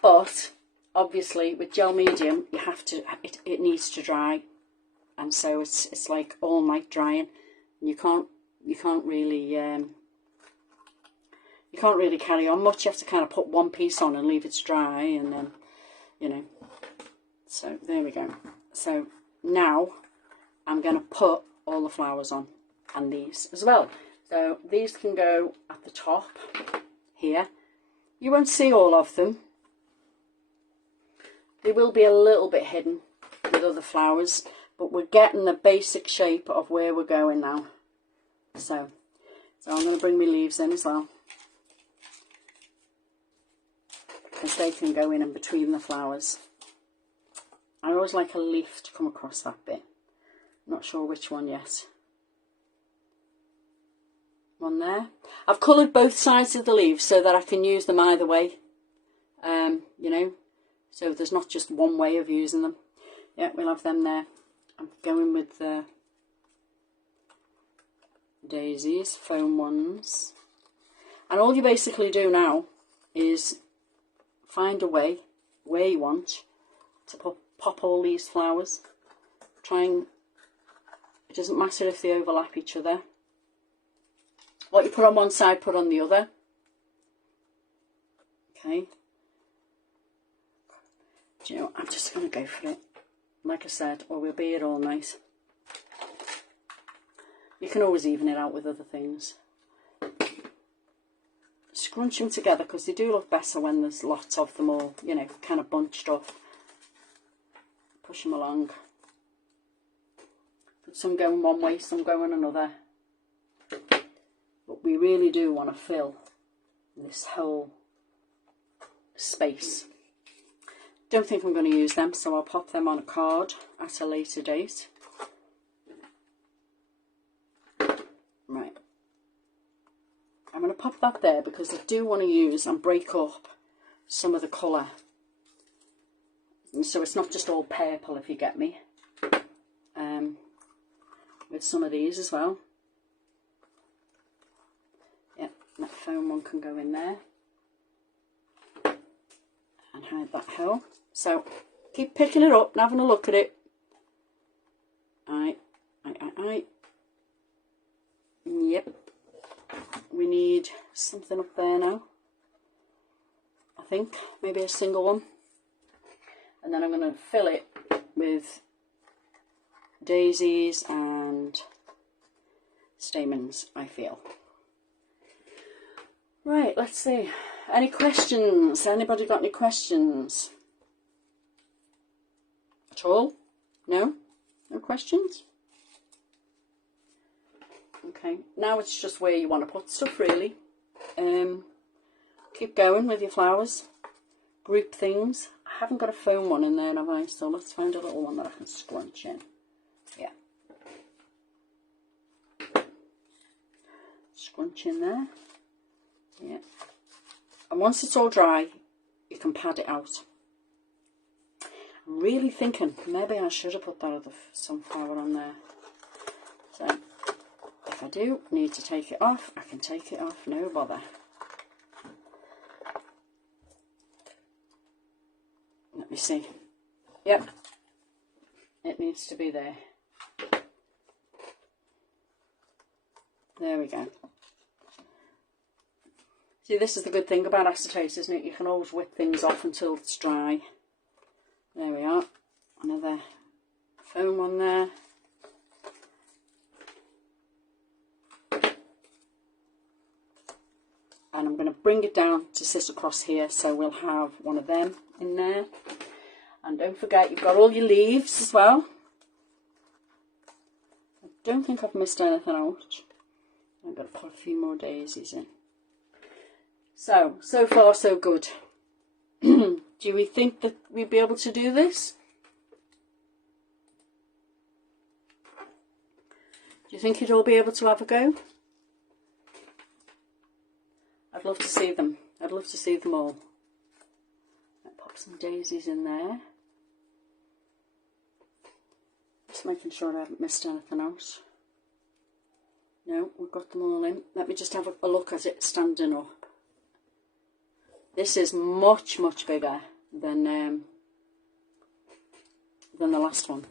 But obviously with gel medium, you have to. It needs to dry, and so it's like all night drying. And you can't really. You can't really carry on much. You have to kind of put one piece on and leave it to dry, and then, you know. So there we go. So now I'm going to put all the flowers on, and these as well. So these can go at the top here. You won't see all of them. They will be a little bit hidden with other flowers, but we're getting the basic shape of where we're going now. So I'm going to bring my leaves in as well, because they can go in between the flowers. I always like a leaf to come across that bit. Not sure which one yet. One there. I've coloured both sides of the leaves so that I can use them either way. You know, so there's not just one way of using them. Yeah, we'll have them there. I'm going with the daisies, foam ones. And all you basically do now is find a way where you want to pop all these flowers. It doesn't matter if they overlap each other. What you put on one side, put on the other. Okay. Do you know what? I'm just going to go for it. Like I said, or we'll be here all night. You can always even it out with other things. Scrunch them together because they do look better when there's lots of them all, you know, kind of bunched up. Push them along. But some going one way, some going another. But we really do want to fill this whole space. Don't think I'm going to use them, so I'll pop them on a card at a later date. Right. I'm going to pop that there because I do want to use and break up some of the colour. And so it's not just all purple, if you get me. With some of these as well. Yep, that foam one can go in there. And hide that hole. So keep picking it up and having a look at it. Yep. We need something up there now. I think maybe a single one. And then I'm going to fill it with daisies and stamens, I feel. Right, let's see. Any questions? Anybody got any questions? At all? No? No questions? Okay, now it's just where you want to put stuff, really. Keep going with your flowers. Group things. I haven't got a foam one in there, have I? So let's find a little one that I can scrunch in. Yeah. Scrunch in there. Yeah. And once it's all dry, you can pad it out. I'm really thinking maybe I should have put that other sunflower on there. So if I do need to take it off, I can take it off, no bother. Let me see. Yep, it needs to be there. There we go. See, this is the good thing about acetate, isn't it? You can always whip things off until it's dry. There we are. Another foam on there. And I'm going to bring it down to sit across here, so we'll have one of them in there. And don't forget, you've got all your leaves as well. I don't think I've missed anything out. I'm going to put a few more daisies in. So far so good. Do we think that we'd be able to do this? Do you think you'd all be able to have a go? I'd love to see them. I'd love to see them all. I'll pop some daisies in there. Just making sure I haven't missed anything else. No, we've got them all in. Let me just have a look at it standing up. This is much bigger than the last one.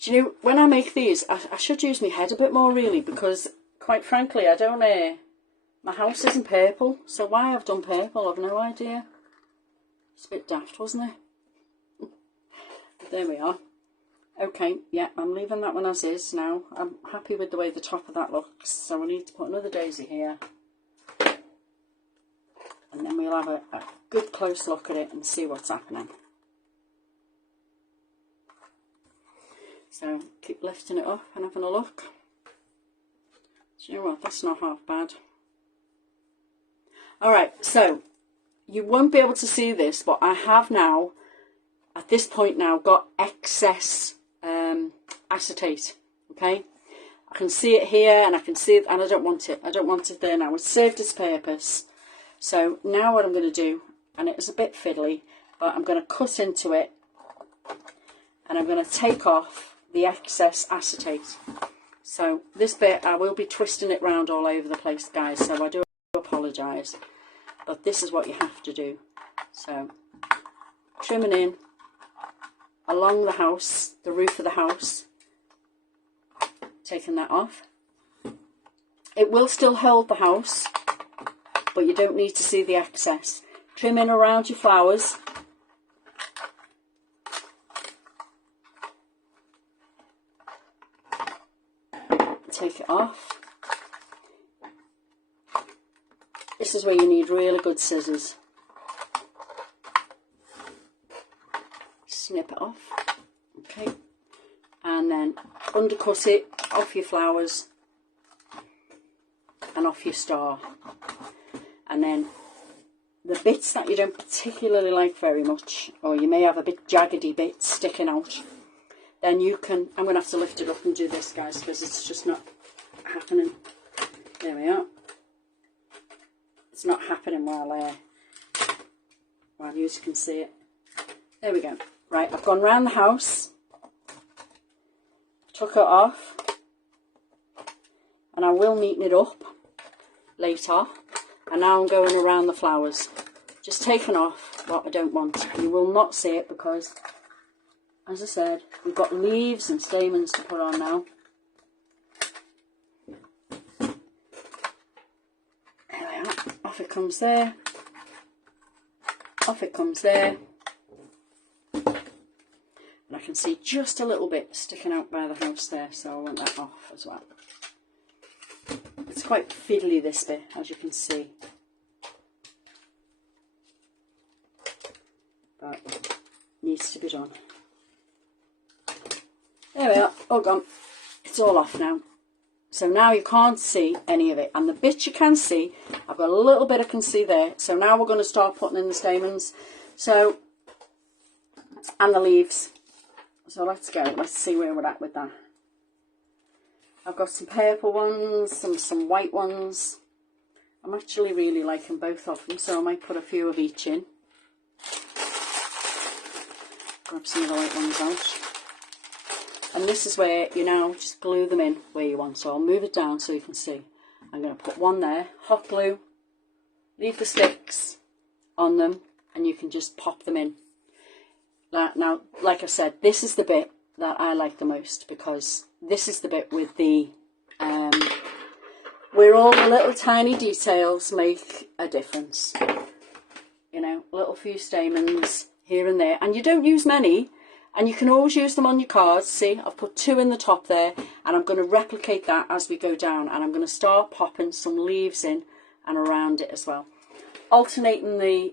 Do you know, when I make these, I should use my head a bit more really, because quite frankly, I don't my house isn't purple, so why I've done purple, I've no idea. It's a bit daft, wasn't it? There we are. Okay, yeah, I'm leaving that one as is now. I'm happy with the way the top of that looks, so I need to put another daisy here. And then we'll have a good close look at it and see what's happening. So keep lifting it up and having a look. Do you know what? That's not half bad. Alright, so you won't be able to see this, but I have now, at this point now, got excess acetate. Okay? I can see it here and I can see it, and I don't want it. I don't want it there now. It's served its purpose. So now what I'm going to do, and it is a bit fiddly, but I'm going to cut into it and I'm going to take off the excess acetate. So this bit, I will be twisting it round all over the place, guys, so I do apologise, but this is what you have to do. So trimming in along the house, the roof of the house, taking that off. It will still hold the house, but you don't need to see the excess. Trim in around your flowers. Take it off. This is where you need really good scissors. Snip it off. Okay. And then undercut it off your flowers and off your star. And then the bits that you don't particularly like very much, or you may have a bit jaggedy bit sticking out, then you can, I'm going to have to lift it up and do this, guys, because it's just not happening. There we are. It's not happening while you can see it. There we go. Right, I've gone round the house, took it off, and I will neaten it up later. And now I'm going around the flowers, just taking off what I don't want. You will not see it because, as I said, we've got leaves and stamens to put on now. There we are. Off it comes there. Off it comes there. And I can see just a little bit sticking out by the house there, so I want that off as well. It's quite fiddly, this bit, as you can see. But it needs to be done. There we are, all gone. It's all off now. So now you can't see any of it. And the bits you can see, I've got a little bit I can see there. So now we're going to start putting in the stamens. So, and the leaves. So let's go. Let's see where we're at with that. I've got some purple ones, some white ones. I'm actually really liking both of them, so I might put a few of each in. Grab some of the white ones out. And this is where you now just glue them in where you want. So I'll move it down so you can see. I'm going to put one there, hot glue, leave the sticks on them, and you can just pop them in. Now, like I said, this is the bit that I like the most, because this is the bit with the, where all the little tiny details make a difference. You know, little few stamens here and there. And you don't use many, and you can always use them on your cards. See, I've put 2 in the top there, and I'm going to replicate that as we go down. And I'm going to start popping some leaves in and around it as well. Alternating the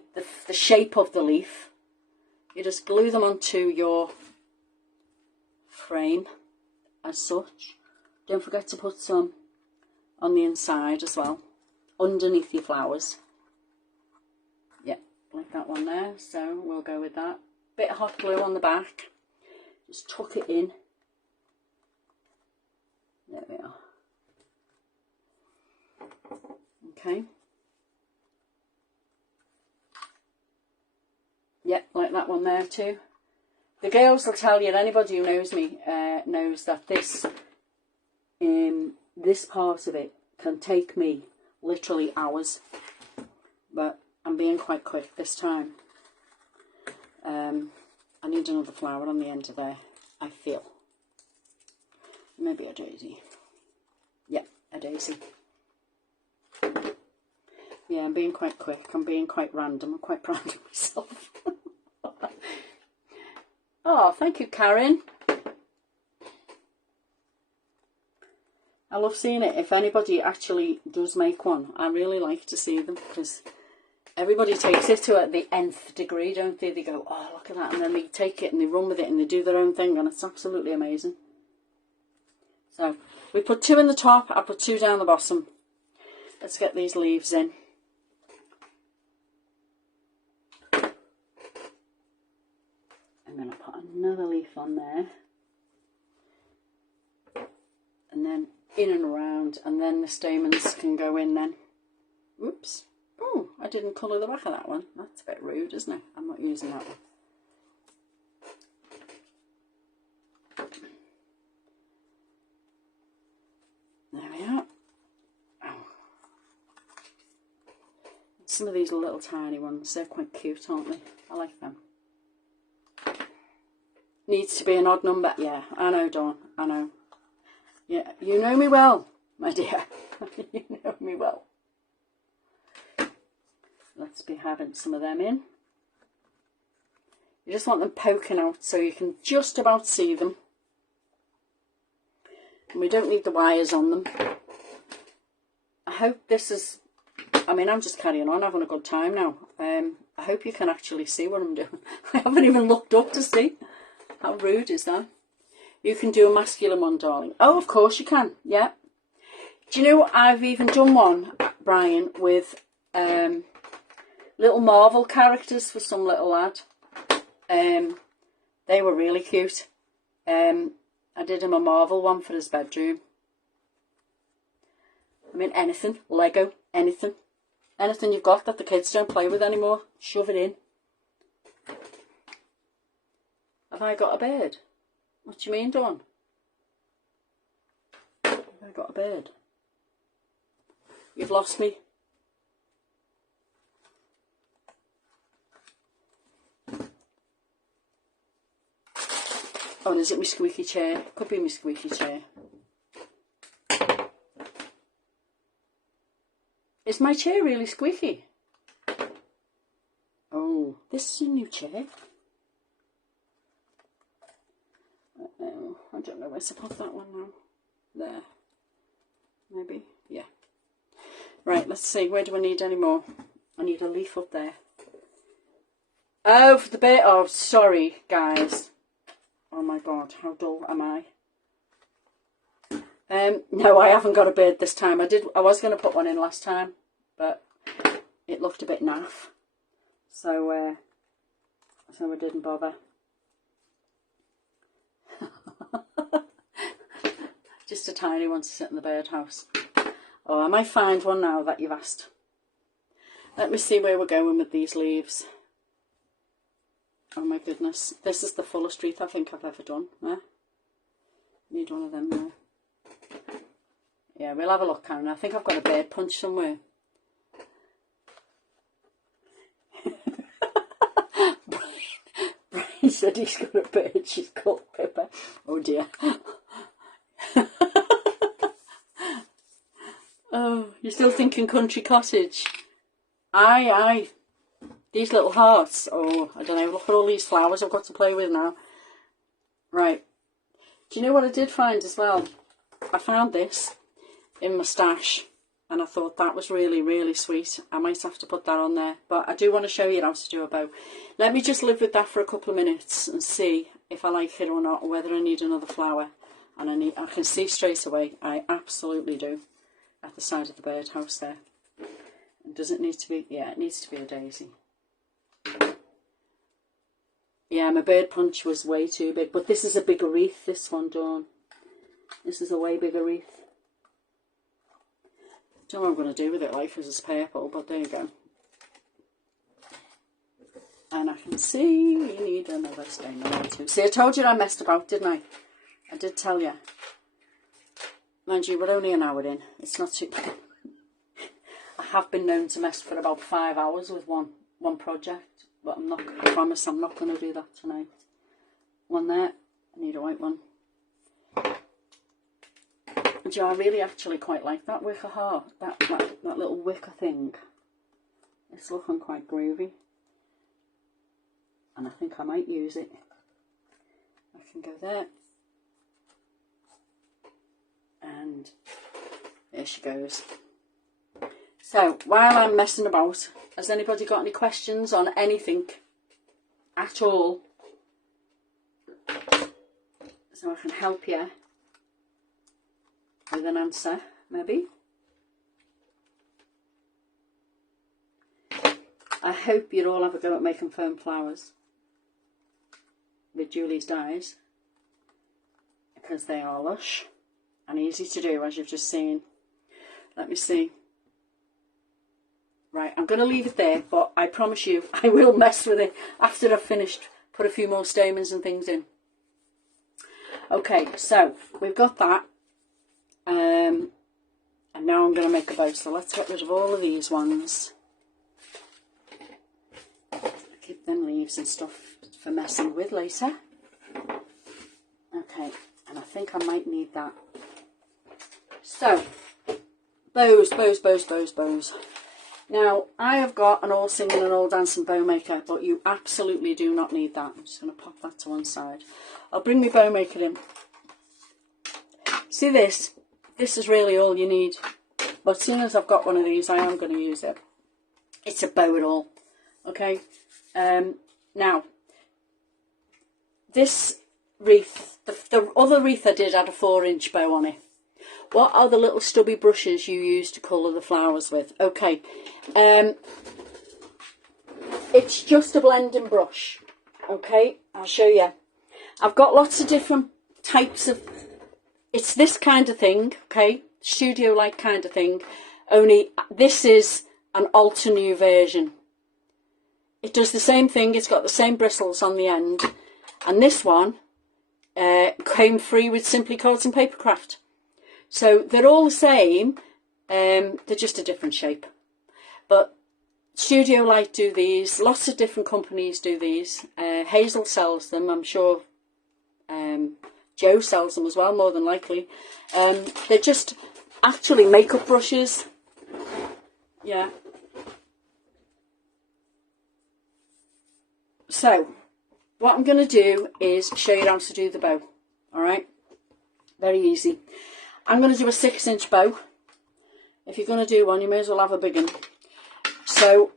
shape of the leaf. You just glue them onto your frame as such. Don't forget to put some on the inside as well, underneath your flowers. Yeah, like that one there. So we'll go with that. Bit of hot glue on the back. Just tuck it in. There we are. Okay. Yeah, like that one there too. The girls will tell you, and anybody who knows me knows that this part of it can take me literally hours, but I'm being quite quick this time. I need another flower on the end of there, I feel. Maybe a daisy. Yeah, a daisy. Yeah, I'm being quite quick. I'm being quite random. I'm quite proud of myself. Oh, thank you, Karen. I love seeing it. If anybody actually does make one, I really like to see them, because everybody takes it to the nth degree, don't they? They go, oh, look at that. And then they take it and they run with it and they do their own thing, and it's absolutely amazing. So we put 2 in the top. I put 2 down the bottom. Let's get these leaves in. I'm going to put another leaf on there, and then in and around, and then the stamens can go in then. Oops. Oh, I didn't colour the back of that one. That's a bit rude, isn't it? I'm not using that one. There we are. Oh. Some of these little tiny ones, they're quite cute, aren't they? I like them. Needs to be an odd number. Yeah, I know, Dawn. I know. Yeah, you know me well, my dear. You know me well. Let's be having some of them in. You just want them poking out so you can just about see them. And we don't need the wires on them. I hope this is... I mean, I'm just carrying on, having a good time now. I hope you can actually see what I'm doing. I haven't even looked up to see. How rude is that? You can do a masculine one, darling. Oh, of course you can. Yeah. Do you know what? I've even done one, Brian, with little Marvel characters for some little lad. They were really cute. I did him a Marvel one for his bedroom. I mean, anything. Lego. Anything. Anything you've got that the kids don't play with anymore. Shove it in. Have I got a bird? What do you mean, Dawn? Have I got a bird? You've lost me. Oh, is it my squeaky chair? Could be my squeaky chair. Is my chair really squeaky? Oh, this is a new chair. I don't know where to put that one now. There. Maybe. Yeah. Right, let's see. Where do I need any more? I need a leaf up there. Oh, for the bit. Oh, sorry, guys. Oh my God, how dull am I? No, I haven't got a bird this time. I was going to put one in last time, but it looked a bit naff. So I didn't bother. Just a tiny one to sit in the birdhouse. Oh, I might find one now that you've asked. Let me see where we're going with these leaves. Oh my goodness, this is the fullest wreath I think I've ever done. Need one of them now. Yeah, we'll have a look, Karen. I think I've got a bird punch somewhere. Brian said he's got a bird, she's called Pippa. Oh dear. Oh, you're still thinking country cottage? Aye. These little hearts. Oh, I don't know. Look at all these flowers I've got to play with now. Right. Do you know what I did find as well? I found this in my stash. And I thought that was really, really sweet. I might have to put that on there. But I do want to show you how to do a bow. Let me just live with that for a couple of minutes and see if I like it or not. Or whether I need another flower. And I can see straight away. I absolutely do. At the side of the birdhouse there. Does it need to be? Yeah, it needs to be a daisy. Yeah, my bird punch was way too big. But this is a bigger wreath, this one, Dawn. This is a way bigger wreath. Don't know what I'm going to do with it, like, because it's purple, but there you go. And I can see we need another stain there too. See, I told you I messed about, didn't I? I did tell you. Mind you, we're only an hour in. It's not too bad. I have been known to mess for about 5 hours with one project. But I promise I'm not going to do that tonight. One there. I need a white one. And yeah, I really actually quite like that wicker heart. That little wicker thing. It's looking quite groovy. And I think I might use it. I can go there. And there she goes. So, while I'm messing about, has anybody got any questions on anything at all? So I can help you with an answer, maybe. I hope you'd all have a go at making foam flowers with Julie's dies, because they are lush and easy to do, as you've just seen. Let me see. Right, I'm going to leave it there, but I promise you I will mess with it after I've finished. Put a few more stamens and things in. Okay, so we've got that. And now I'm going to make a bow. So let's get rid of all of these ones. Keep them leaves and stuff for messing with later. Okay, and I think I might need that. So, bows. Now, I have got an all singing and all dancing bow maker, but you absolutely do not need that. I'm just going to pop that to one side. I'll bring my bow maker in. See this? This is really all you need. But seeing as I've got one of these, I am going to use it. It's a bow at all. Okay? Now, this wreath, the other wreath I did had a 4-inch bow on it. What are the little stubby brushes you use to colour the flowers with? Okay, it's just a blending brush. Okay, I'll show you. I've got lots of different types of, it's this kind of thing, okay, studio-like kind of thing, only this is an Altenew version. It does the same thing, it's got the same bristles on the end, and this one came free with Simply Chords and Papercraft. So they're all the same, they're just a different shape. But Studio Light do these, lots of different companies do these. Hazel sells them, I'm sure Joe sells them as well, more than likely. They're just actually makeup brushes. Yeah. So, what I'm going to do is show you how to do the bow. Alright? Very easy. I'm going to do a 6-inch bow. If you're going to do one, you may as well have a big one. So,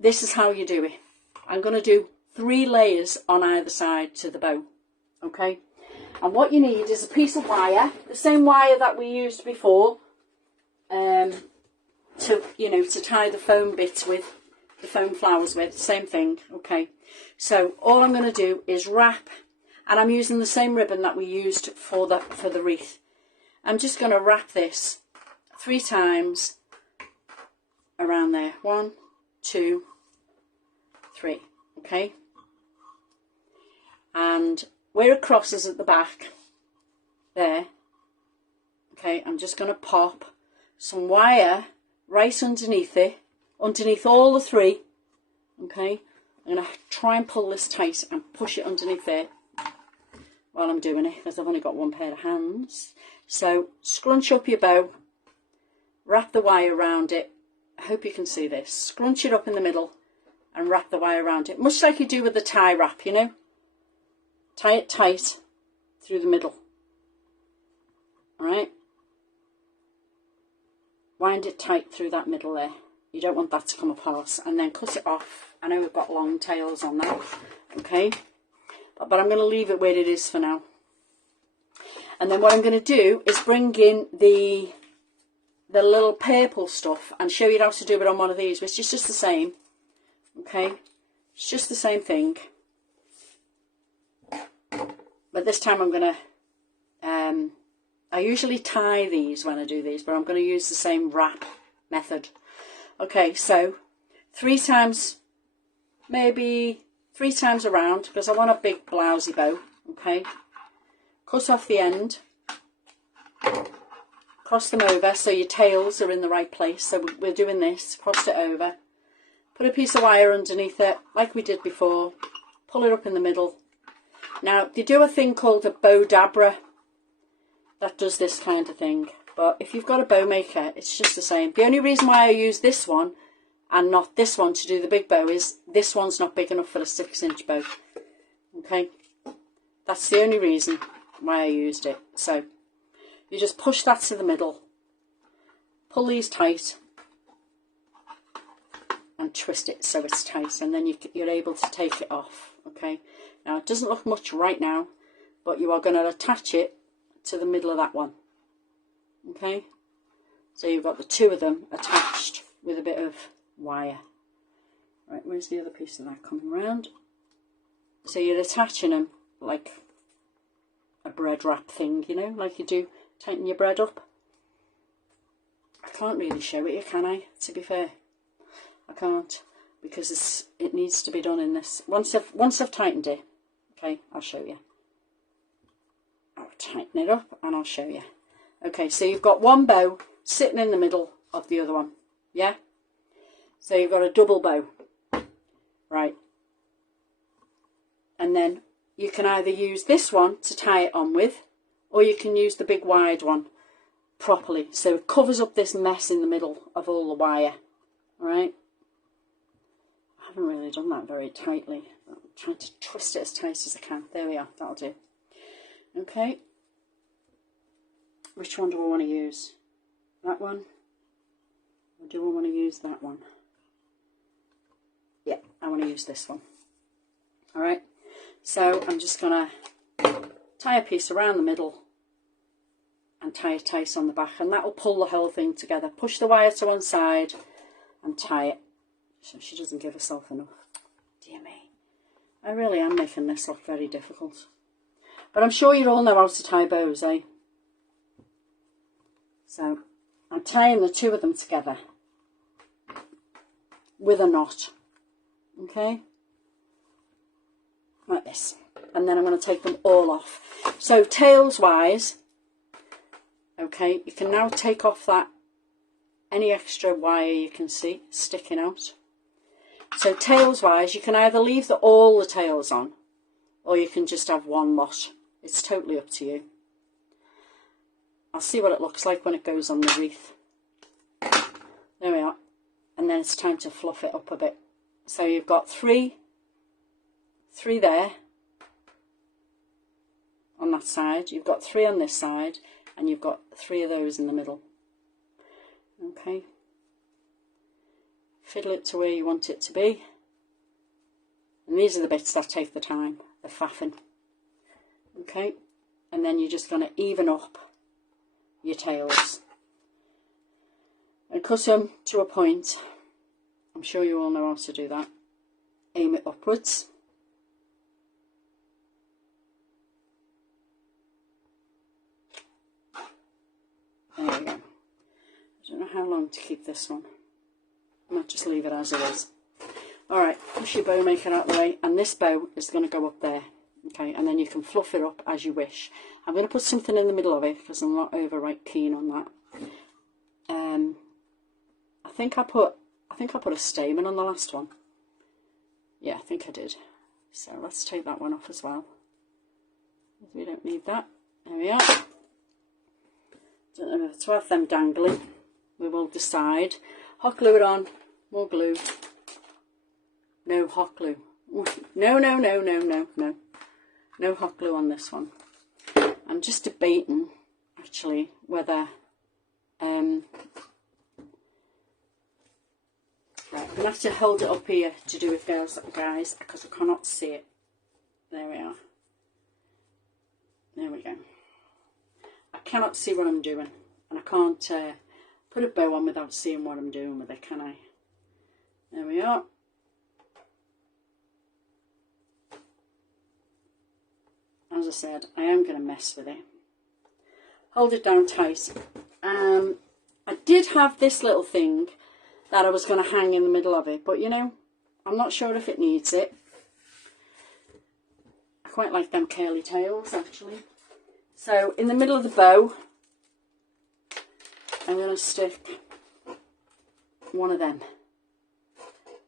this is how you do it. I'm going to do 3 layers on either side to the bow. Okay? And what you need is a piece of wire, the same wire that we used before, to tie the foam bits with, the foam flowers with, same thing. Okay? So, all I'm going to do is wrap, and I'm using the same ribbon that we used for the wreath. I'm just going to wrap this 3 times around there. 1, 2, 3, okay? And where it crosses at the back, there, okay, I'm just going to pop some wire right underneath it, underneath all the 3, okay? I'm going to try and pull this tight and push it underneath there while I'm doing it, because I've only got one pair of hands. So scrunch up your bow, wrap the wire around it. I hope you can see this. Scrunch it up in the middle and wrap the wire around it, much like you do with the tie wrap, you know. Tie it tight through the middle. All right. Wind it tight through that middle there. You don't want that to come apart, and then cut it off. I know we've got long tails on that, okay, but I'm going to leave it where it is for now. And then what I'm going to do is bring in the little purple stuff and show you how to do it on one of these, which is just the same, okay, it's just the same thing, but this time I'm going to I usually tie these when I do these, but I'm going to use the same wrap method. Okay, so 3 times, maybe 3 times around, because I want a big blousey bow, okay. Cut off the end, cross them over so your tails are in the right place. So we're doing this, cross it over, put a piece of wire underneath it, like we did before, pull it up in the middle. Now, they do a thing called a bow dabra that does this kind of thing, but if you've got a bow maker, it's just the same. The only reason why I use this one and not this one to do the big bow is this one's not big enough for a 6-inch bow, okay. That's the only reason why I used it. So you just push that to the middle, pull these tight and twist it so it's tight, and then you're able to take it off, okay. Now it doesn't look much right now, but you are going to attach it to the middle of that one, okay. So you've got the 2 of them attached with a bit of wire. Right, where's the other piece of that coming around? So you're attaching them like a bread wrap thing, you know, like you do tighten your bread up. I can't really show it you, can I? To be fair, I can't, because it needs to be done in this. Once I've tightened it, okay, I'll show you. I'll tighten it up and I'll show you. Okay, so you've got one bow sitting in the middle of the other one, yeah? So you've got a double bow, right? And then you can either use this one to tie it on with, or you can use the big wide one properly, so it covers up this mess in the middle of all the wire, all right? I haven't really done that very tightly. I'm trying to twist it as tight as I can. There we are, that'll do. Okay, which one do I want to use? That one? Or do I want to use that one? Yeah, I want to use this one. Alright, so I'm just going to tie a piece around the middle and tie it tight on the back, and that will pull the whole thing together. Push the wire to one side and tie it so she doesn't give herself enough. Dear me, I really am making this look very difficult. But I'm sure you all know how to tie bows, eh? So I'm tying the 2 of them together with a knot, okay? Like this. And then I'm going to take them all off. So tails wise, okay, you can now take off that, any extra wire you can see sticking out. So tails wise, you can either leave all the tails on, or you can just have one lot. It's totally up to you. I'll see what it looks like when it goes on the wreath. There we are. And then it's time to fluff it up a bit. So you've got 3 there on that side. You've got 3 on this side, and you've got 3 of those in the middle. Okay. Fiddle it to where you want it to be. And these are the bits that take the time, the faffing. Okay, and then you're just going to even up your tails and cut them to a point. I'm sure you all know how to do that. Aim it upwards. There we go. I don't know how long to keep this one. I might just leave it as it is. Alright, push your bow maker out of the way, and this bow is going to go up there. Okay, and then you can fluff it up as you wish. I'm going to put something in the middle of it because I'm not right keen on that. I think I put a stamen on the last one. Yeah, I think I did. So let's take that one off as well. We don't need that. There we are. Don't know to have them dangling. We will decide. Hot glue it on. More glue. No hot glue. No, no, no, no, no, no. No hot glue on this one. I'm just debating, actually, whether... right, I'm going to have to hold it up here to do it, guys, because I cannot see it. There we are. There we go. I cannot see what I'm doing, and I can't put a bow on without seeing what I'm doing with it, can I? There we are. As I said, I am going to mess with it. Hold it down tight. I did have this little thing that I was going to hang in the middle of it, but you know, I'm not sure if it needs it. I quite like them curly tails, actually. So in the middle of the bow, I'm going to stick one of them.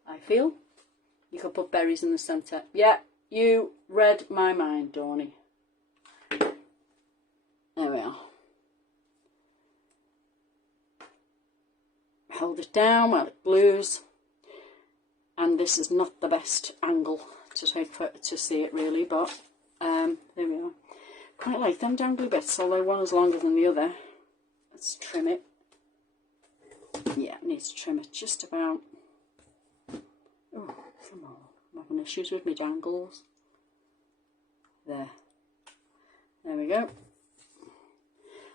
I feel you could put berries in the centre. Yeah, you read my mind, Dawny. There we are. Hold it down while it glues, and this is not the best angle to see it really, but there we are. Quite like them dangly bits, although one is longer than the other. Let's trim it. Yeah, I need to trim it just about. Oh, come on, I'm having issues with my dangles. There we go.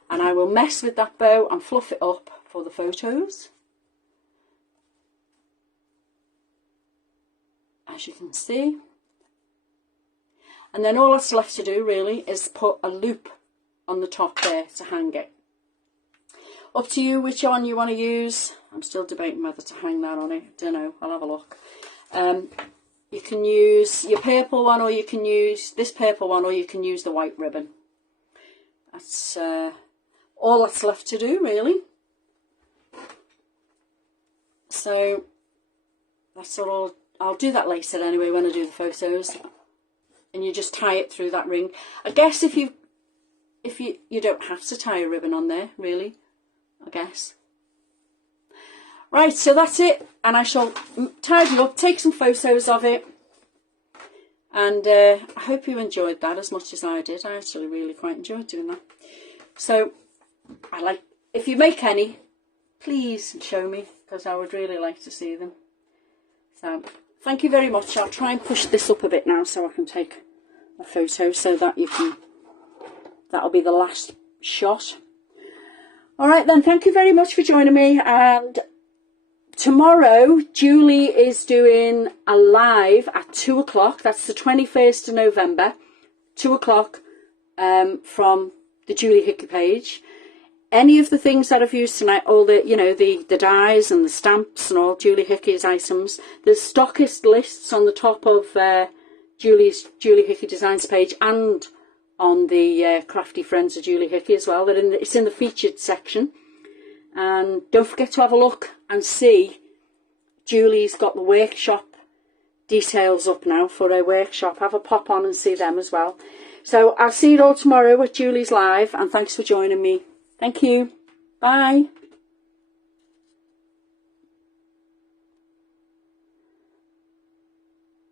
And I will mess with that bow and fluff it up for the photos. As you can see. And then all that's left to do really is put a loop on the top there to hang it. Up to you which one you want to use. I'm still debating whether to hang that on it. Don't know, I'll have a look. You can use your purple one, or you can use this purple one, or you can use the white ribbon. That's all that's left to do really. So that's all. I'll do that later anyway when I do the photos. And you just tie it through that ring. I guess if you don't have to tie a ribbon on there really, I guess. Right, so that's it, and I shall tidy up, take some photos of it, and I hope you enjoyed that as much as I did. I actually really quite enjoyed doing that. So if you make any, please show me, because I would really like to see them. So thank you very much. I'll try and push this up a bit now so I can take a photo, so that that'll be the last shot. All right then, thank you very much for joining me, and tomorrow Julie is doing a live at 2 o'clock. That's the 21st of November, 2 o'clock, from the Julie Hickey page. Any of the things that I've used tonight, all the, you know, the dies and the stamps and all Julie Hickey's items, there's stockist lists on the top of Julie Hickey Designs page, and on the Crafty Friends of Julie Hickey as well. It's in the featured section. And don't forget to have a look and see. Julie's got the workshop details up now for her workshop. Have a pop on and see them as well. So I'll see you all tomorrow at Julie's live, and thanks for joining me. Thank you. Bye.